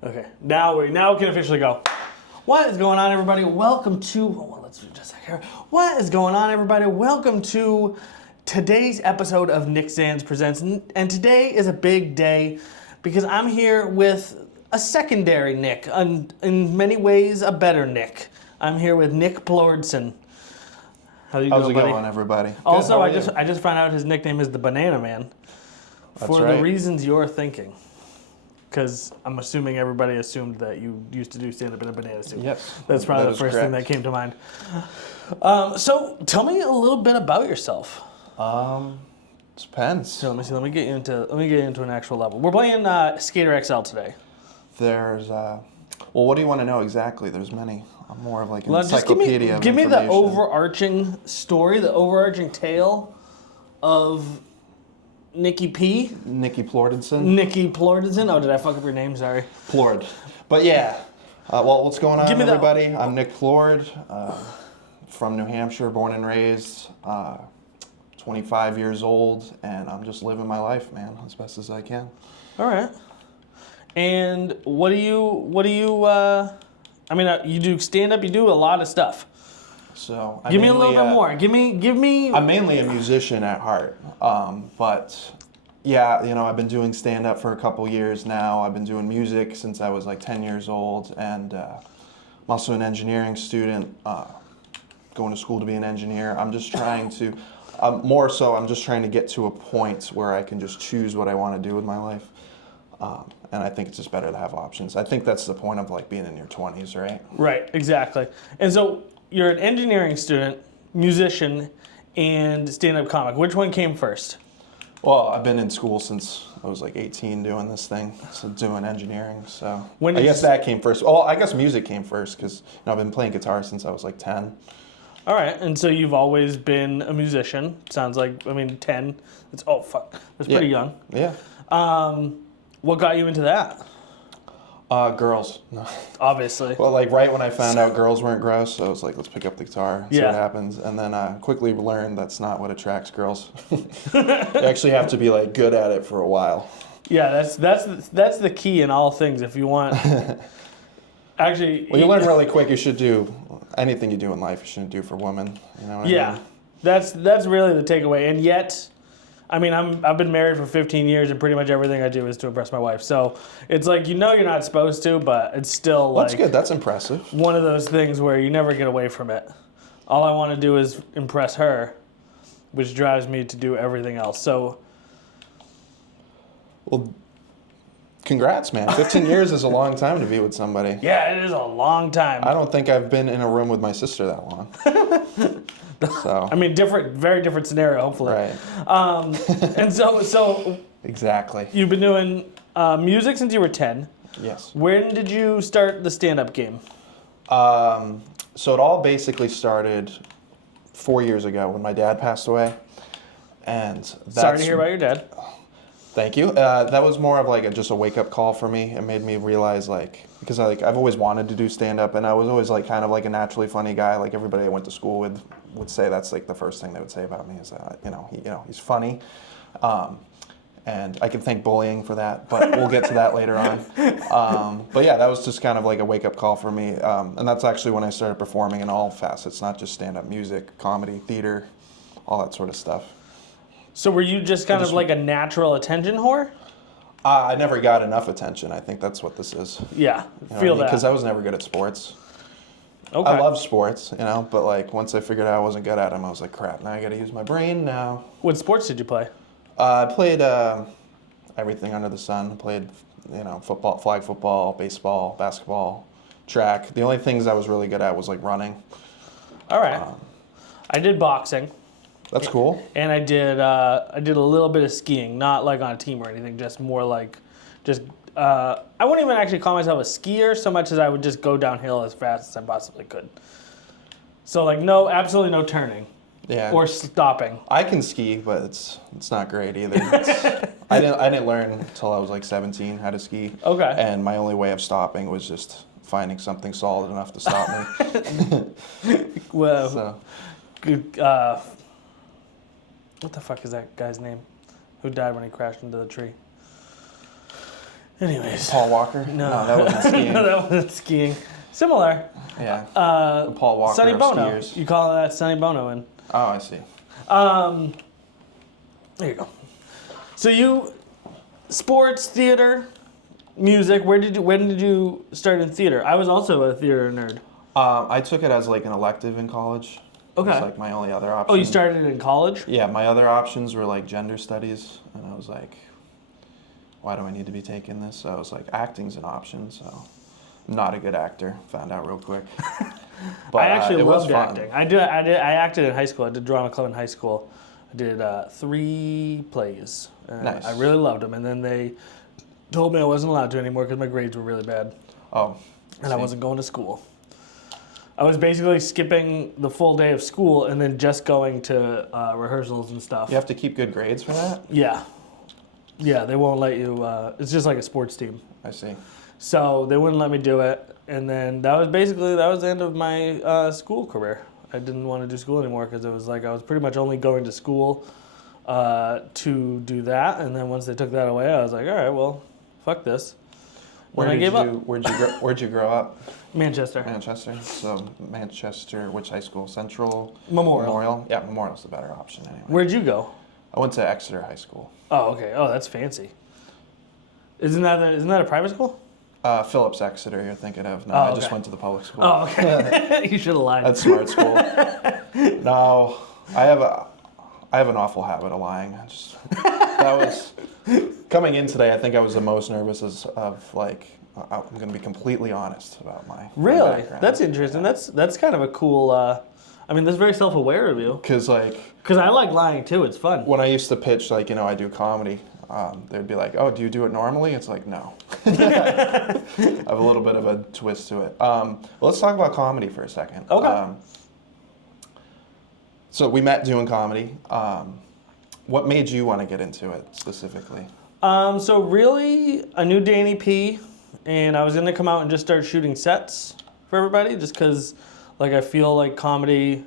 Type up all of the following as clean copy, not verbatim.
Okay, now we can officially go. What is going on, everybody? Welcome to. Well, let's do just a second here. What is going on, everybody? Welcome to today's episode of Nick Zands Presents, and today is a big day because I'm here with a secondary Nick, and in many ways a better Nick. I'm here with Nick Plourde. How's it going, everybody? Also, I just found out his nickname is the Banana Man. That's for right. the reasons you're thinking. Because I'm assuming everybody assumed that you used to do stand-up in a banana suit. Yes. That's probably the first thing that came to mind. So tell me a little bit about yourself. Depends. So let me get you into an actual level. We're playing Skater XL today. There's well, what do you want to know exactly? There's many. I'm more of like an Just encyclopedia of give me the information. overarching story, the overarching tale of Nicky Plourde. Nicky Plourde. Oh, did I fuck up your name? Sorry. Plourde. But yeah. Well, what's going on, everybody? I'm Nick Plourde, from New Hampshire, born and raised, 25 years old, and I'm just living my life, man, as best as I can. All right. And what do you? I mean, you do stand-up. You do a lot of stuff. So give me a little bit more. Give me. I'm mainly a musician at heart, but yeah, I've been doing stand-up for a couple years now. I've been doing music since I was like 10 years old, and I'm also an engineering student, going to school to be an engineer. I'm just trying to, I'm just trying to get to a point where I can just choose what I want to do with my life. And I think it's just better to have options. I think that's the point of like being in your 20s, right? Right, exactly. And so you're an engineering student, musician, and stand-up comic. Which one came first? Well, I've been in school since I was like 18 doing this thing, so doing engineering. So I guess that came first. Well, I guess music came first because I've been playing guitar since I was like 10. All right, and so you've always been a musician. Sounds like, 10. That's pretty young. Yeah. What got you into that? Girls. No. Obviously. Well, like right when I found out girls weren't gross, so I was like, let's pick up the guitar, see what happens. And then I quickly learned that's not what attracts girls. You actually have to be like good at it for a while. Yeah, that's the key in all things. If you want, actually. Well, you learn really quick. You should do anything you do in life. You shouldn't do for women. You know what I mean? That's really the takeaway. And yet, I've been married for 15 years, and pretty much everything I do is to impress my wife. So it's like, you're not supposed to, but it's still That's good. That's impressive. One of those things where you never get away from it. All I want to do is impress her, which drives me to do everything else. So, well, congrats, man. 15 years is a long time to be with somebody. Yeah, it is a long time. I don't think I've been in a room with my sister that long. So very different scenario, hopefully. Right. And so exactly. You've been doing music since you were 10. Yes. When did you start the stand-up game? So it all basically started 4 years ago when my dad passed away, and Sorry to hear about your dad. Thank you. That was more of like just a wake-up call for me. It made me realize, because I've always wanted to do stand-up, and I was always like kind of like a naturally funny guy. Like everybody I went to school with would say that's like the first thing they would say about me is that he's funny, and I can thank bullying for that, but we'll get to that later on. But yeah, that was just kind of like a wake-up call for me, and that's actually when I started performing in all facets, not just stand-up music, comedy, theater, all that sort of stuff. So were you just kind of like a natural attention whore? I never got enough attention. I think that's what this is. Yeah, that. Because I was never good at sports. Okay. I love sports, but like once I figured out I wasn't good at them, I was like, crap, now I got to use my brain now. What sports did you play? I played everything under the sun. I played, football, flag football, baseball, basketball, track. The only things I was really good at was like running. All right. I did boxing. That's cool. And I did a little bit of skiing, not like on a team or anything, just more like I wouldn't even actually call myself a skier so much as I would just go downhill as fast as I possibly could. So like absolutely no turning. Yeah. Or stopping. I can ski, but it's not great either. I didn't learn until I was like 17 how to ski. Okay. And my only way of stopping was just finding something solid enough to stop me. Well, so. What the fuck is that guy's name? Who died when he crashed into the tree? Anyways. Paul Walker? No, that wasn't skiing. No, that wasn't skiing. Similar. Yeah. The Paul Walker Sonny of Bono. skiers. You call that Sonny Bono and Oh, I see. there you go. So you sports, theater, music. When did you start in theater? I was also a theater nerd. I took it as like an elective in college. Okay. It's like my only other option. Oh, you started in college? Yeah, my other options were like gender studies, and I was like, why do I need to be taking this? So I was like, acting's an option, so I'm not a good actor. Found out real quick. But I actually it was loved fun. acting. I acted in high school. I did drama club in high school. I did 3 plays. Nice. I really loved them, and then they told me I wasn't allowed to anymore because my grades were really bad, Oh. and I wasn't going to school. I was basically skipping the full day of school and then just going to rehearsals and stuff. You have to keep good grades for that? Yeah. Yeah, they won't let you. It's just like a sports team. I see. So they wouldn't let me do it. And then that was the end of my school career. I didn't want to do school anymore because it was like I was pretty much only going to school to do that. And then once they took that away, I was like, all right, well, fuck this. Where'd you grow up? Manchester. Manchester. So Manchester, which high school? Central? Memorial. Yeah, Memorial's the better option anyway. Where'd you go? I went to Exeter High School. Oh, okay. Oh, that's fancy. Isn't that a private school? Phillips Exeter you're thinking of. No, Oh, I okay. just went to the public school. Oh, okay. You should have lied. That's smart school. No, I have an awful habit of lying. That was coming in today. I think I was the most nervous of like. I'm going to be completely honest about my Really? background. That's interesting. That's kind of a cool. I mean, that's very self-aware of you. Because like. Because I like lying too. It's fun. When I used to pitch, like, I do comedy, they'd be like, oh, do you do it normally? It's like, no. I have a little bit of a twist to it. Well, let's talk about comedy for a second. Okay. So we met doing comedy. What made you want to get into it specifically? So really, I knew Danny P, and I was going to come out and just start shooting sets for everybody, just because, like, I feel like comedy.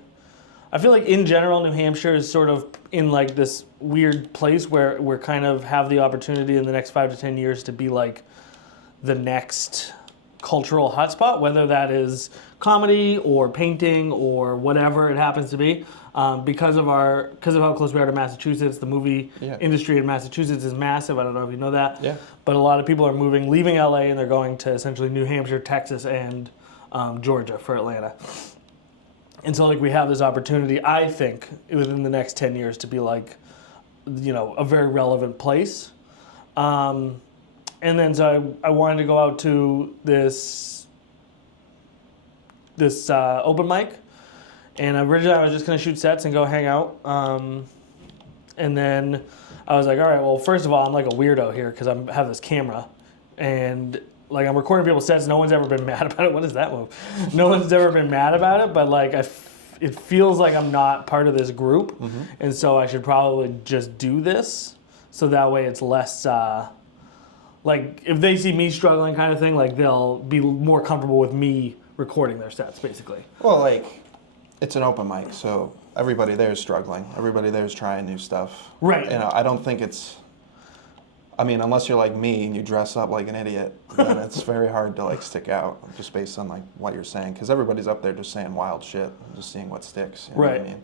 I feel like in general, New Hampshire is sort of in like this weird place where we're kind of have the opportunity in the next 5 to 10 years to be like the next cultural hotspot, whether that is comedy or painting or whatever it happens to be. Because of how close we are to Massachusetts, the movie industry in Massachusetts is massive. I don't know if you know that. Yeah. But a lot of people are leaving LA, and they're going to essentially New Hampshire, Texas, and Georgia for Atlanta. And so, like, we have this opportunity, I think, within the next 10 years to be, like, a very relevant place. And then so I wanted to go out to this open mic. And originally I was just going to shoot sets and go hang out. And then I was like, all right, well, first of all, I'm like a weirdo here because I have this camera. And like I'm recording people's sets. No one's ever been mad about it. What is that move? No one's ever been mad about it. But like it feels like I'm not part of this group. Mm-hmm. And so I should probably just do this. So that way it's less, like if they see me struggling kind of thing, like they'll be more comfortable with me recording their sets basically. Well, like it's an open mic, so everybody there is struggling. Everybody there is trying new stuff. Right. I don't think it's, I mean, unless you're like me and you dress up like an idiot, then it's very hard to like stick out just based on like what you're saying, because everybody's up there just saying wild shit, just seeing what sticks. You know right. What I mean?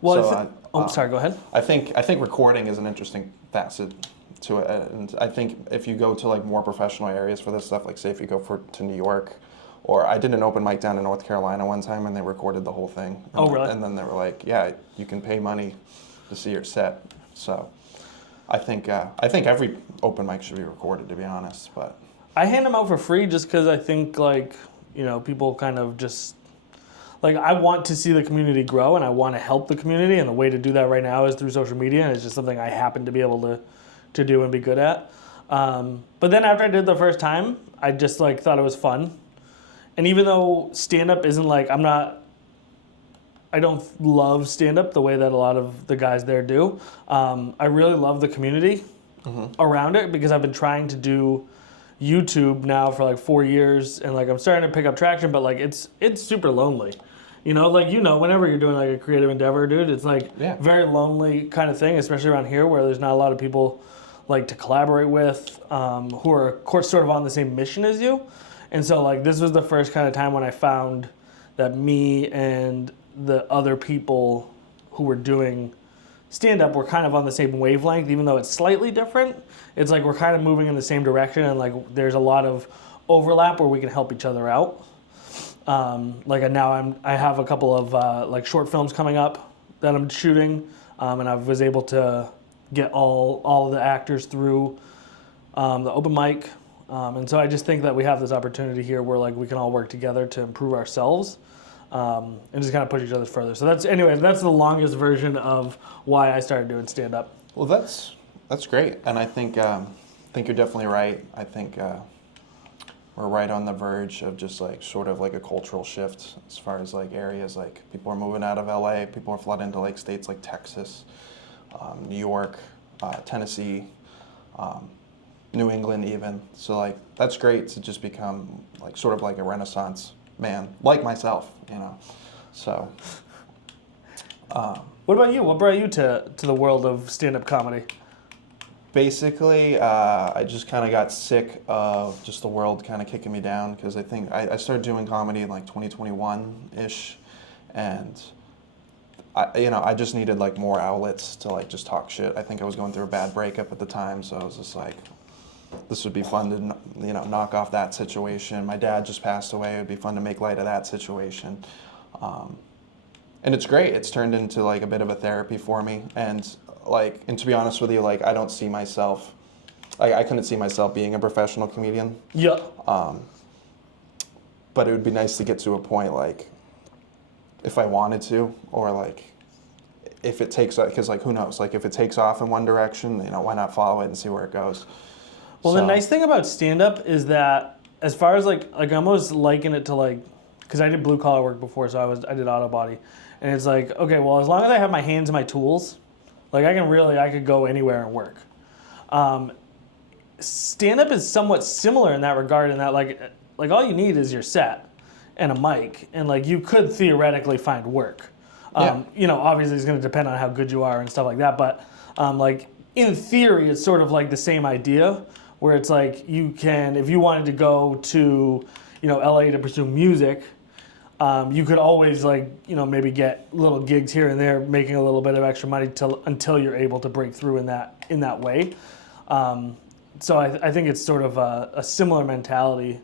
Well, so, sorry. Go ahead. I think recording is an interesting facet to it, and I think if you go to like more professional areas for this stuff, like say if you go to New York, or I did an open mic down in North Carolina one time, and they recorded the whole thing. Oh, really? And then they were like, yeah, you can pay money to see your set. So I think every open mic should be recorded, to be honest. But I hand them out for free just because I think like people kind of just like I want to see the community grow and I want to help the community, and the way to do that right now is through social media, and it's just something I happen to be able to do and be good at. But then after I did the first time, I just like thought it was fun. And even though stand-up isn't like, I don't love stand-up the way that a lot of the guys there do. I really love the community around it, because I've been trying to do YouTube now for like 4 years, and like I'm starting to pick up traction, but like it's super lonely. Whenever you're doing like a creative endeavor, dude, it's like very lonely kind of thing, especially around here where there's not a lot of people like to collaborate with, who are of course sort of on the same mission as you. And so like this was the first kind of time when I found that me and the other people who were doing stand-up were kind of on the same wavelength, even though it's slightly different. It's like we're kind of moving in the same direction, and like there's a lot of overlap where we can help each other out. I have a couple of like short films coming up that I'm shooting, and I was able to get all the actors through the open mic, and so I just think that we have this opportunity here where like we can all work together to improve ourselves, and just kind of push each other further. So that's the longest version of why I started doing stand up. Well, that's great, and I think you're definitely right. I think we're right on the verge of just like sort of like a cultural shift as far as like areas, like people are moving out of LA, people are flooding into like states like Texas, New York, Tennessee, New England even. So like that's great to just become like sort of like a Renaissance man, like myself, you know. So what about you? What brought you to the world of stand-up comedy? basically, I just kind of got sick of just the world kind of kicking me down, because I think I started doing comedy in like 2021-ish, and I just needed like more outlets to like just talk shit. I think I was going through a bad breakup at the time, so I was just like, this would be fun to knock off that situation. My dad just passed away. It would be fun to make light of that situation. And it's great. It's turned into like a bit of a therapy for me. And to be honest with you, like I don't see myself, I couldn't see myself being a professional comedian. Yeah. But it would be nice to get to a point like, if I wanted to, or like, if it takes, because like who knows, like if it takes off in one direction, why not follow it and see where it goes. Well, the nice thing about stand-up is that as far as like I almost liken it to like, because I did blue collar work before, so I did auto body, and it's like, okay, well, as long as I have my hands and my tools, like I could go anywhere and work. Stand-up is somewhat similar in that regard, in that like all you need is your set and a mic, and like you could theoretically find work. Obviously it's going to depend on how good you are and stuff like that, but like in theory, it's sort of like the same idea, where it's like you can, if you wanted to go to, LA to pursue music, you could always maybe get little gigs here and there, making a little bit of extra money until you're able to break through in that way. So I think it's sort of a similar mentality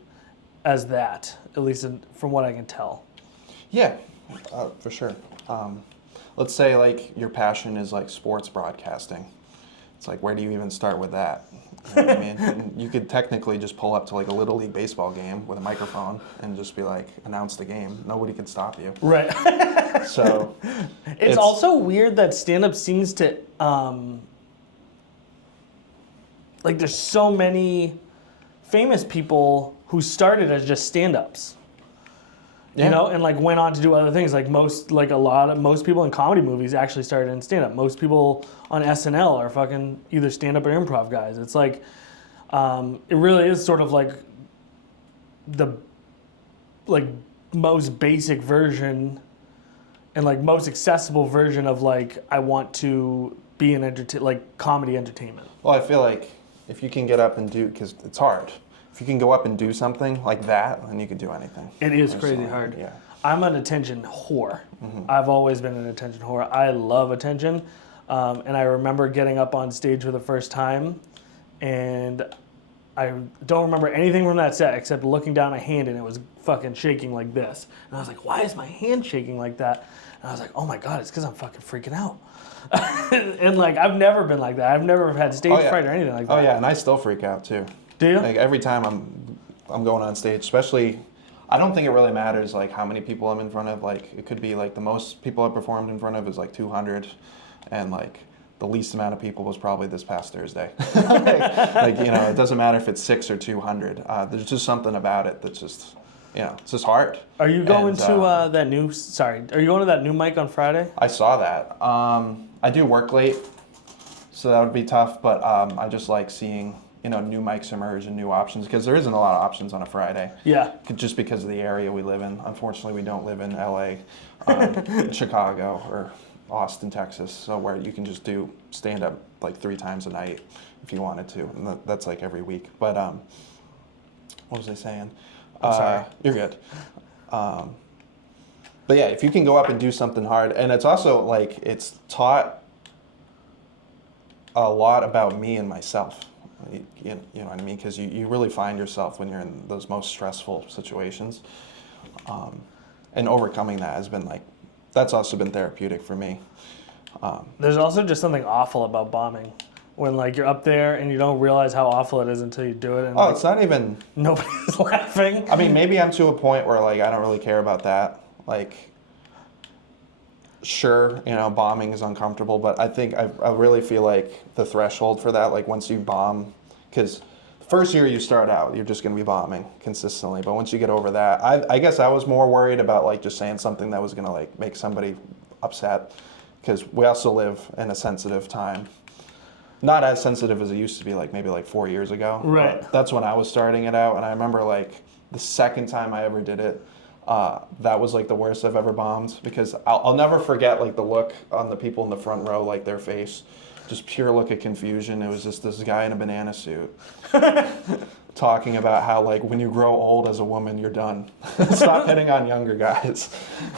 as that, at least from what I can tell. Yeah, for sure. Let's say like your passion is like sports broadcasting. It's like, where do you even start with that? You know what I mean? And you could technically just pull up to like a Little League baseball game with a microphone and just be like, announce the game. Nobody can stop you. Right. So it's also weird that stand-up seems to, there's so many famous people who started as just stand-ups. Yeah. And like went on to do other things. Like most people in comedy movies actually started in stand-up. Most people on SNL are fucking either stand-up or improv guys. It's like, it really is sort of like the most basic version and like most accessible version of like, I want to be in comedy entertainment. Well, I feel like if you can get up and do, because it's hard. If you can go up and do something like that, then you can do anything. It is crazy hard. Yeah. I'm an attention whore. Mm-hmm. I've always been an attention whore. I love attention. And I remember getting up on stage for the first time, and I don't remember anything from that set except looking down my hand and it was fucking shaking like this. And I was like, why is my hand shaking like that? And I was like, oh my God, it's because I'm fucking freaking out. And like, I've never been like that. I've never had stage fright or anything like that. Oh yeah, and I still freak out too. Do you? Like every time I'm going on stage, especially, I don't think it really matters like how many people I'm in front of. Like it could be like the most people I've performed in front of is like 200, and like the least amount of people was probably this past Thursday. It doesn't matter if it's 6 or 200. There's just something about it that's just, it's just hard. Are you going to that new? Sorry, are you going to that new mic on Friday? I saw that. I do work late, so that would be tough. But I just like seeing new mics emerge and new options, because there isn't a lot of options on a Friday. Yeah. Just because of the area we live in. Unfortunately, we don't live in LA, Chicago, or Austin, Texas, so where you can just do stand up like 3 times a night if you wanted to, and that's like every week. But what was I saying? I'm sorry. You're good. But yeah, if you can go up and do something hard, and it's also like it's taught a lot about me and myself. You know what I mean? Because you really find yourself when you're in those most stressful situations. And overcoming that has been that's also been therapeutic for me. There's also just something awful about bombing. When you're up there and you don't realize how awful it is until you do it. And it's not even... Nobody's laughing. I mean, maybe I'm to a point where I don't really care about that. Sure, bombing is uncomfortable, but I think I really feel like the threshold for that, once you bomb, because the first year you start out, you're just going to be bombing consistently. But once you get over that, I guess I was more worried about just saying something that was going to make somebody upset, because we also live in a sensitive time. Not as sensitive as it used to be, maybe 4 years ago. Right. But that's when I was starting it out, and I remember the second time I ever did it, that was the worst I've ever bombed, because I'll never forget the look on the people in the front row, their face, just pure look of confusion. It was just this guy in a banana suit talking about how when you grow old as a woman, you're done. Stop hitting on younger guys.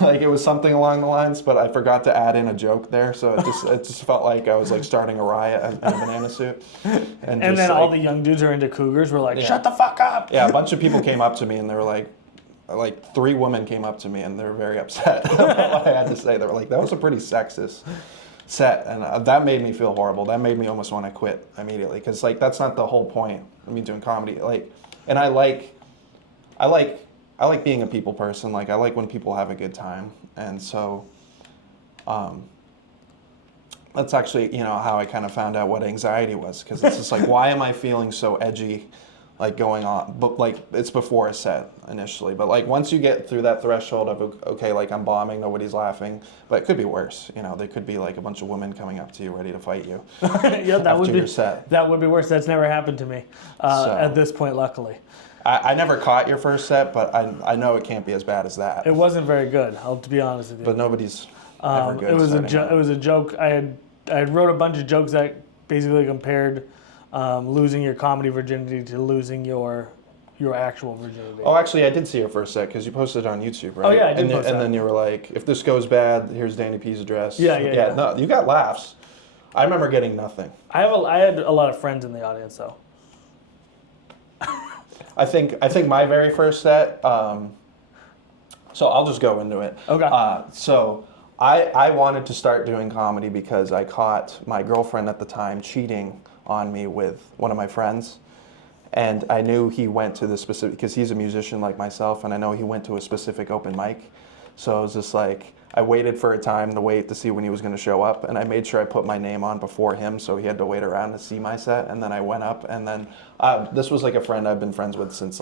It was something along the lines, but I forgot to add in a joke there, so it just felt like I was starting a riot in a banana suit. And then all the young dudes who are into cougars were like, shut the fuck up. Yeah, a bunch of people came up to me and they were like 3 women came up to me and they were very upset about what I had to say. They were like, that was a pretty sexist set, and that made me feel horrible. That made me almost want to quit immediately, because that's not the whole point of me doing comedy. And I like being a people person. I like when people have a good time, and so that's actually how I kind of found out what anxiety was, because it's just why am I feeling so edgy going on, but it's before a set initially, but once you get through that threshold of okay, I'm bombing, nobody's laughing, but it could be worse. There could be a bunch of women coming up to you ready to fight you. Yeah, that would be your set. That would be worse. That's never happened to me at this point, luckily. I never caught your first set, but I know it can't be as bad as that. It wasn't very good, to be honest with you. But nobody's ever good. It was a joke. I had wrote a bunch of jokes that basically compared losing your comedy virginity to losing your actual virginity. Oh, actually, I did see your first set because you posted it on YouTube, right? Oh yeah, I did. And then you were like, "If this goes bad, here's Danny P's address." Yeah. No, you got laughs. I remember getting nothing. I had a lot of friends in the audience, though. I think my very first set. So I'll just go into it. Okay. So I wanted to start doing comedy because I caught my girlfriend at the time cheating on me with one of my friends, and I knew he went to the specific, because he's a musician like myself, and I know he went to a specific open mic. So I was just I waited for a time to wait to see when he was going to show up, and I made sure I put my name on before him, so he had to wait around to see my set, and then I went up, and then this was a friend I've been friends with since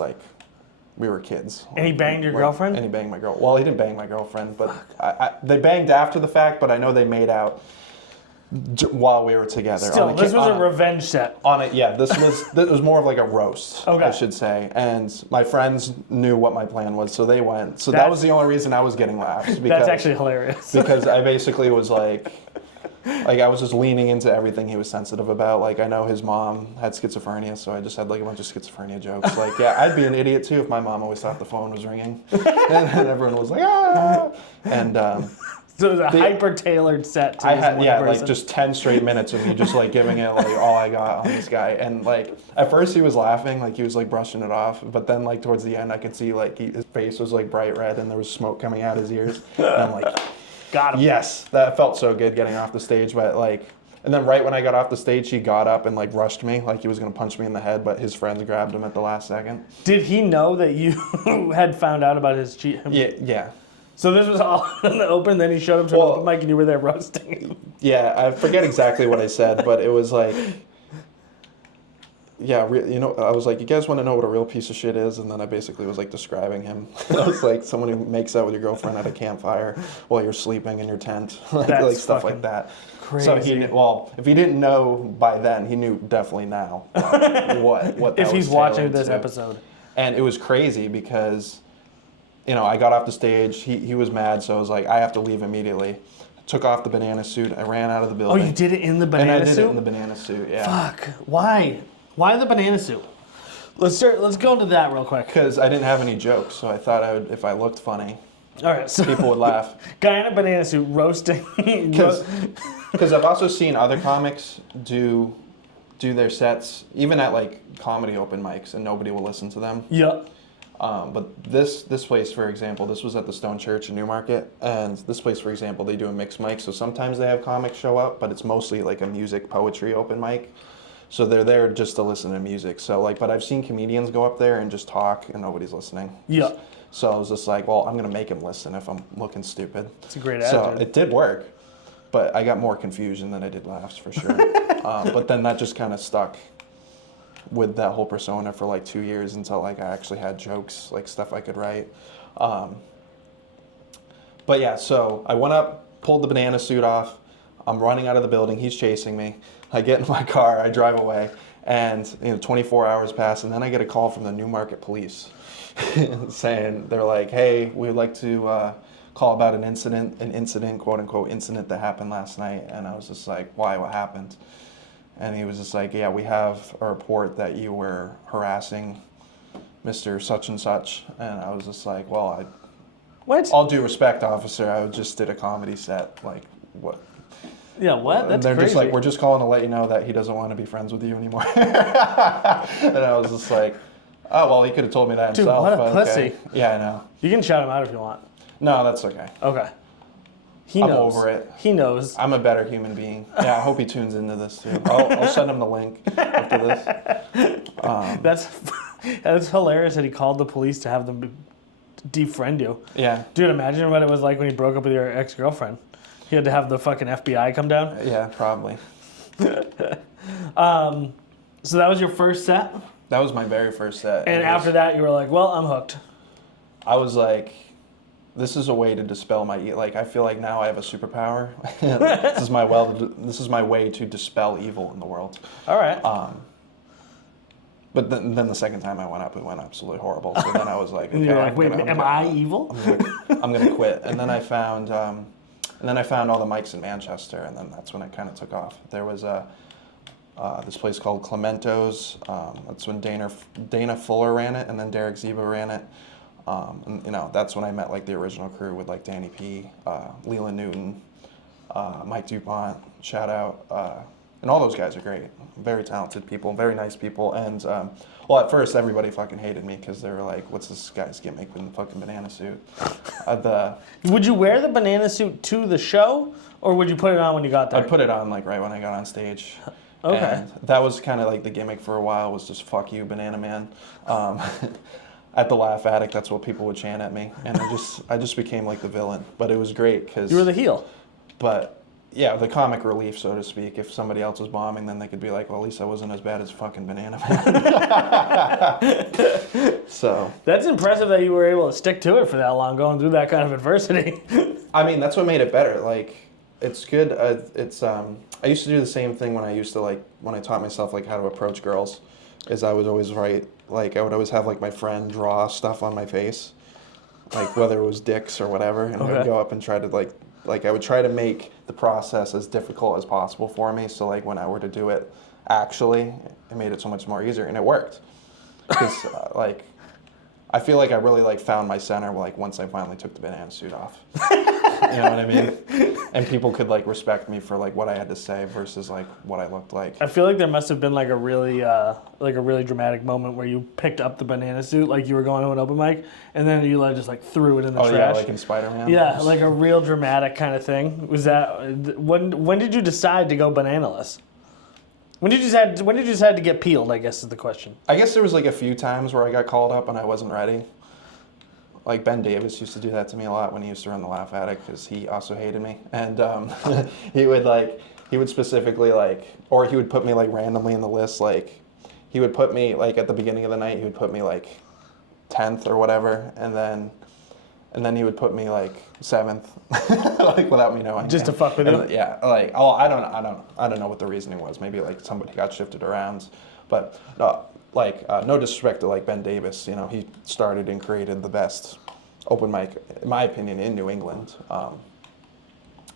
we were kids. And he banged your girlfriend? And he banged my girl. Well, he didn't bang my girlfriend, but they banged after the fact, but I know they made out while we were together. Still, this was a revenge set. On it, yeah. This was more of a roast, okay. I should say. And my friends knew what my plan was, so they went. So that was the only reason I was getting laughs. Because, that's actually hilarious. Because I basically was I was just leaning into everything he was sensitive about. I know his mom had schizophrenia, so I just had a bunch of schizophrenia jokes. Yeah, I'd be an idiot too if my mom always thought the phone was ringing, and everyone was like, ah. And so it was a hyper-tailored set to person. just 10 straight minutes of me just giving it all I got on this guy. And at first he was laughing, he was brushing it off, but then towards the end I could see his face was bright red and there was smoke coming out his ears. And I'm got him. Yes, that felt so good getting off the stage, but and then right when I got off the stage, he got up and rushed me, he was gonna punch me in the head, but his friends grabbed him at the last second. Did he know that you had found out about his cheat? Yeah. So this was all in the open, then he showed up to an open mic and you were there roasting him? Yeah, I forget exactly what I said, but it was yeah, I was you guys want to know what a real piece of shit is? And then I basically was describing him. I was someone who makes out with your girlfriend at a campfire while you're sleeping in your tent, stuff like that. Crazy. So if he didn't know by then, he knew definitely now what that if he's was watching this to. episode. And it was crazy because I got off the stage, he was mad, so I was I have to leave immediately. took off the banana suit. I ran out of the Oh, building. you did it in the And banana I did suit? it in the banana suit, yeah. Fuck. Why? Why the banana suit? Let's go into that real quick. Because I didn't have any jokes, so I thought if I looked funny, All right, so people would laugh. guy in a banana suit roasting. Because I've also seen other comics do their sets, even at like comedy open mics, and nobody will listen to them. Yeah. But this place, for example, this was at the Stone Church in Newmarket, and this place, for example, they do a mixed mic, so sometimes they have comics show up, but it's mostly like a music poetry open mic. So they're there just to listen to music. So like, but I've seen comedians go up there and just talk, and nobody's listening. Yeah. So I was just like, well, I'm gonna make him listen if I'm looking stupid. It's a great So attitude. it did work, but I got more confusion than I did laughs for sure. But then that just kind of stuck with that whole persona for like 2 years until like I actually had jokes, like stuff I could write. But yeah, so I went up, pulled the banana suit off. I'm running out of the building. He's chasing me. I get in my car. I drive away, and 24 hours pass, and then I get a call from the Newmarket police saying they're like, "Hey, we'd like to call about an incident, quote unquote incident that happened last night." And I was just like, "Why? What happened?" And he was just like, "Yeah, we have a report that you were harassing Mr. Such and Such." And I was just like, "Well, What? all due respect, officer, I just did a comedy set. Like, what?" Yeah, what? That's And they're crazy. just like, "We're just calling to let you know that he doesn't want to be friends with you anymore." And I was just like, "Oh, well, he could have told me that Dude, himself." what a but pussy. Okay. Yeah, I know. You can shout him out if you want. No, that's okay. Okay. He I'm knows. over it. He knows. I'm a better human being. Yeah, I hope he tunes into this too. I'll send him the link after this. That's hilarious that he called the police to have them defriend you. Yeah. Dude, imagine what it was like when you broke up with your ex-girlfriend. He had to have the fucking FBI come down. Yeah, probably. So that was your first set? That was my very first set. And after that, you were like, well, I'm hooked. I was like, this is a way to dispel my like. I feel like now I have a superpower. This is my way to dispel evil in the world. All right. But then the second time I went up, it went absolutely horrible. So then I was like, And okay, you're like, wait, am I evil? I'm gonna quit. And then I found all the mics in Manchester, and then that's when it kind of took off. There was this place called Clemento's. That's when Dana Fuller ran it, and then Derek Ziba ran it. And that's when I met like the original crew with like Danny P, Leland Newton, Mike DuPont, shout out, and all those guys are great, very talented people, very nice people. And well, at first everybody fucking hated me because they were like, "What's this guy's gimmick with the fucking banana suit?" Would you wear the banana suit to the show, or would you put it on when you got there? I put it on like right when I got on stage. Okay. And that was kind of like the gimmick for a while, was just "fuck you, Banana Man." At the Laugh Attic, that's what people would chant at me, and I just became like the villain. But it was great because You were the heel. But yeah, the comic relief, so to speak. If somebody else was bombing, then they could be like, "Well, at least I wasn't as bad as fucking Banana Man." So That's impressive that you were able to stick to it for that long, going through that kind of adversity. I mean, that's what made it better. Like, it's good. I used to do the same thing when I taught myself like how to approach girls. Is I would always write, like, I would always have like my friend draw stuff on my face, like whether it was dicks or whatever, and I would go up and try to like I would try to make the process as difficult as possible for me. So like when I were to do it, actually, it made it so much more easier, and it worked. Because I feel like I really like found my center like once I finally took the banana suit off. You know what I mean? And people could like respect me for like what I had to say versus like what I looked like. I feel like there must have been like a really dramatic moment where you picked up the banana suit, like you were going to an open mic, and then you like just like threw it in the trash. Yeah, like in Spider-Man. Yeah, like a real dramatic kind of thing. Was that when did you decide to go bananaless? When did you decide to get peeled, I guess is the question. I guess there was like a few times where I got called up and I wasn't ready. Like Ben Davis used to do that to me a lot when he used to run the Laugh Attic, because he also hated me. And he would specifically like, or he would put me like randomly in the list. Like he would put me like at the beginning of the night, he would put me like 10th or whatever. And then he would put me like 7th, like without me knowing. Just to fuck with you? Yeah, like I don't know what the reasoning was. Maybe like somebody got shifted around, but no, no disrespect to like Ben Davis. You know, he started and created the best open mic, in my opinion, in New England.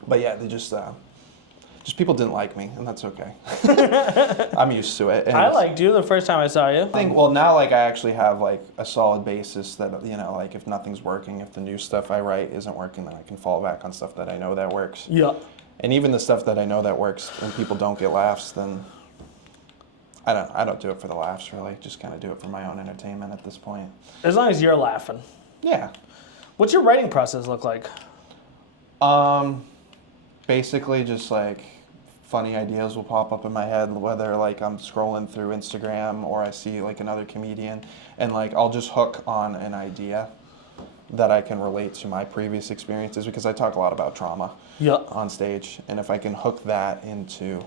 But yeah, they just people didn't like me, and that's okay. I'm used to it. And I liked you the first time I saw you. well, now like I actually have like a solid basis that, you know, like if nothing's working, if the new stuff I write isn't working, then I can fall back on stuff that I know that works. Yeah. And even the stuff that I know that works and people don't get laughs, then I don't do it for the laughs really. Just kind of do it for my own entertainment at this point. As long as you're laughing. Yeah. What's your writing process look like? Basically just like funny ideas will pop up in my head, whether like I'm scrolling through Instagram or I see like another comedian, and like I'll just hook on an idea that I can relate to my previous experiences, because I talk a lot about trauma on stage, and if I can hook that into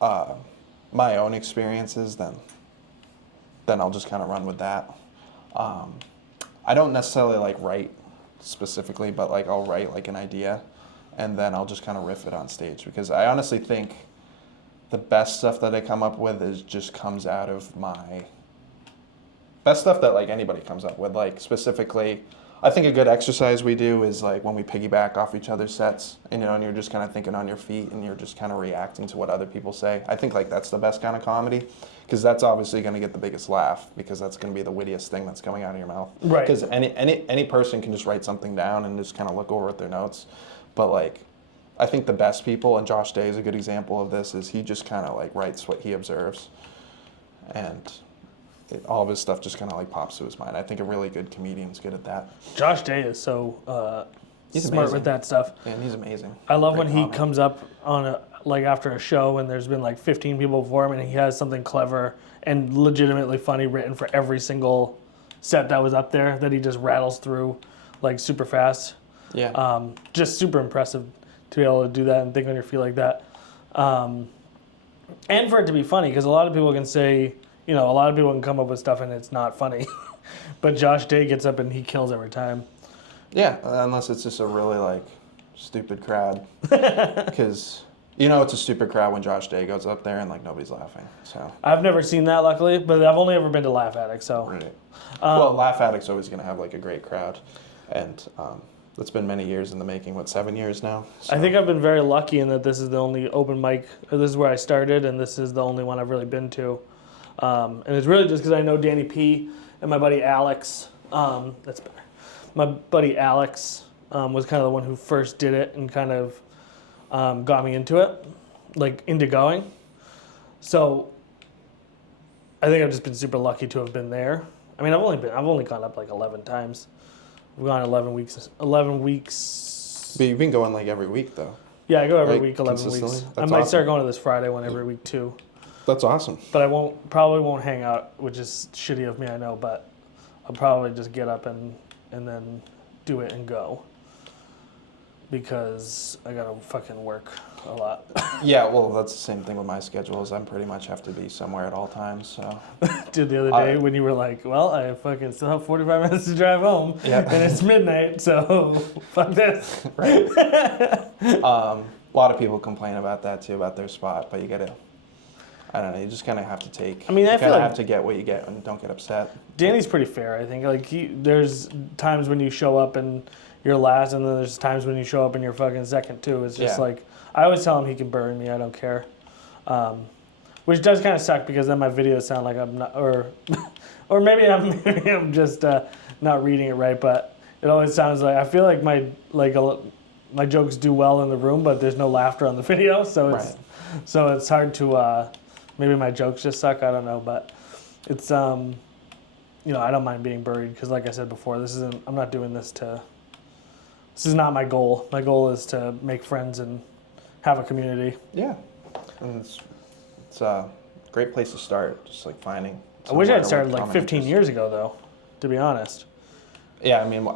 my own experiences, then I'll just kind of run with that. I don't necessarily like write specifically, but like I'll write like an idea and then I'll just kind of riff it on stage, because I honestly think the best stuff that I come up with just comes out of my best stuff that like anybody comes up with. Like specifically, I think a good exercise we do is like when we piggyback off each other's sets, and you know, and you're just kind of thinking on your feet and you're just kind of reacting to what other people say. I think like that's the best kind of comedy, because that's obviously going to get the biggest laugh, because that's going to be the wittiest thing that's coming out of your mouth. Right. Because any person can just write something down and just kind of look over at their notes, but like I think the best people, and Josh Day is a good example of this, is he just kind of like writes what he observes, and all of his stuff just kind of like pops to his mind. I think a really good comedian's good at that. Josh Day is so He's smart amazing with that stuff. Yeah, and he's amazing. I love Great when he comic. comes up on a like after a show and there's been like 15 people before him, and he has something clever and legitimately funny written for every single set that was up there that he just rattles through like super fast. Yeah. Just super impressive to be able to do that and think on your feet like that. And for it to be funny, because a lot of people can say, you know, a lot of people can come up with stuff and it's not funny. But Josh Day gets up and he kills every time. Yeah, unless it's just a really like stupid crowd. Because you know it's a stupid crowd when Josh Day goes up there and like nobody's laughing. So I've never seen that, luckily, but I've only ever been to Laugh Attic, so. right. Well, Laugh Addict's always going to have like a great crowd, and it's been many years in the making. What, 7 years now? So. I think I've been very lucky in that this is the only open mic, or this is where I started, and this is the only one I've really been to. And it's really just because I know Danny P and my buddy Alex. That's better. My buddy Alex was kind of the one who first did it and kind of got me into it, like into going. So I think I've just been super lucky to have been there. I mean, I've only gone up like 11 times. We've gone 11 weeks. 11 weeks. But you've been going like every week though. Yeah, I go every Like, week, 11 weeks. consistently? I That's might awesome. start going to this Friday one every week too. That's awesome. But I probably won't hang out, which is shitty of me, I know, but I'll probably just get up and then do it and go. Because I gotta fucking work a lot. Yeah, well, that's the same thing with my schedule. Is I'm pretty much have to be somewhere at all times. So. Dude, the other day when you were like, well, I fucking still have 45 minutes to drive home, Yeah. and it's midnight, so fuck this. Right. A lot of people complain about that too, about their spot, but you gotta, I don't know, you just kind of have to take. I mean, I you feel kind of like- have to get what you get and don't get upset. Danny's pretty fair, I think. Like there's times when you show up and you're last, and then there's times when you show up and you're fucking second too. It's just Yeah. like, I always tell him he can bury me, I don't care. Which does kind of suck, because then my videos sound like I'm not, or maybe I'm just not reading it right, but it always sounds like, I feel like my jokes do well in the room, but there's no laughter on the video, so it's hard to, maybe my jokes just suck, I don't know, but it's, you know, I don't mind being buried, because like I said before, I'm not doing this this is not my goal. My goal is to make friends and have a community. Yeah, and it's a great place to start. Just like finding. I wish I had somewhere started with like common 15 interests. years ago, though, to be honest. Yeah, I mean,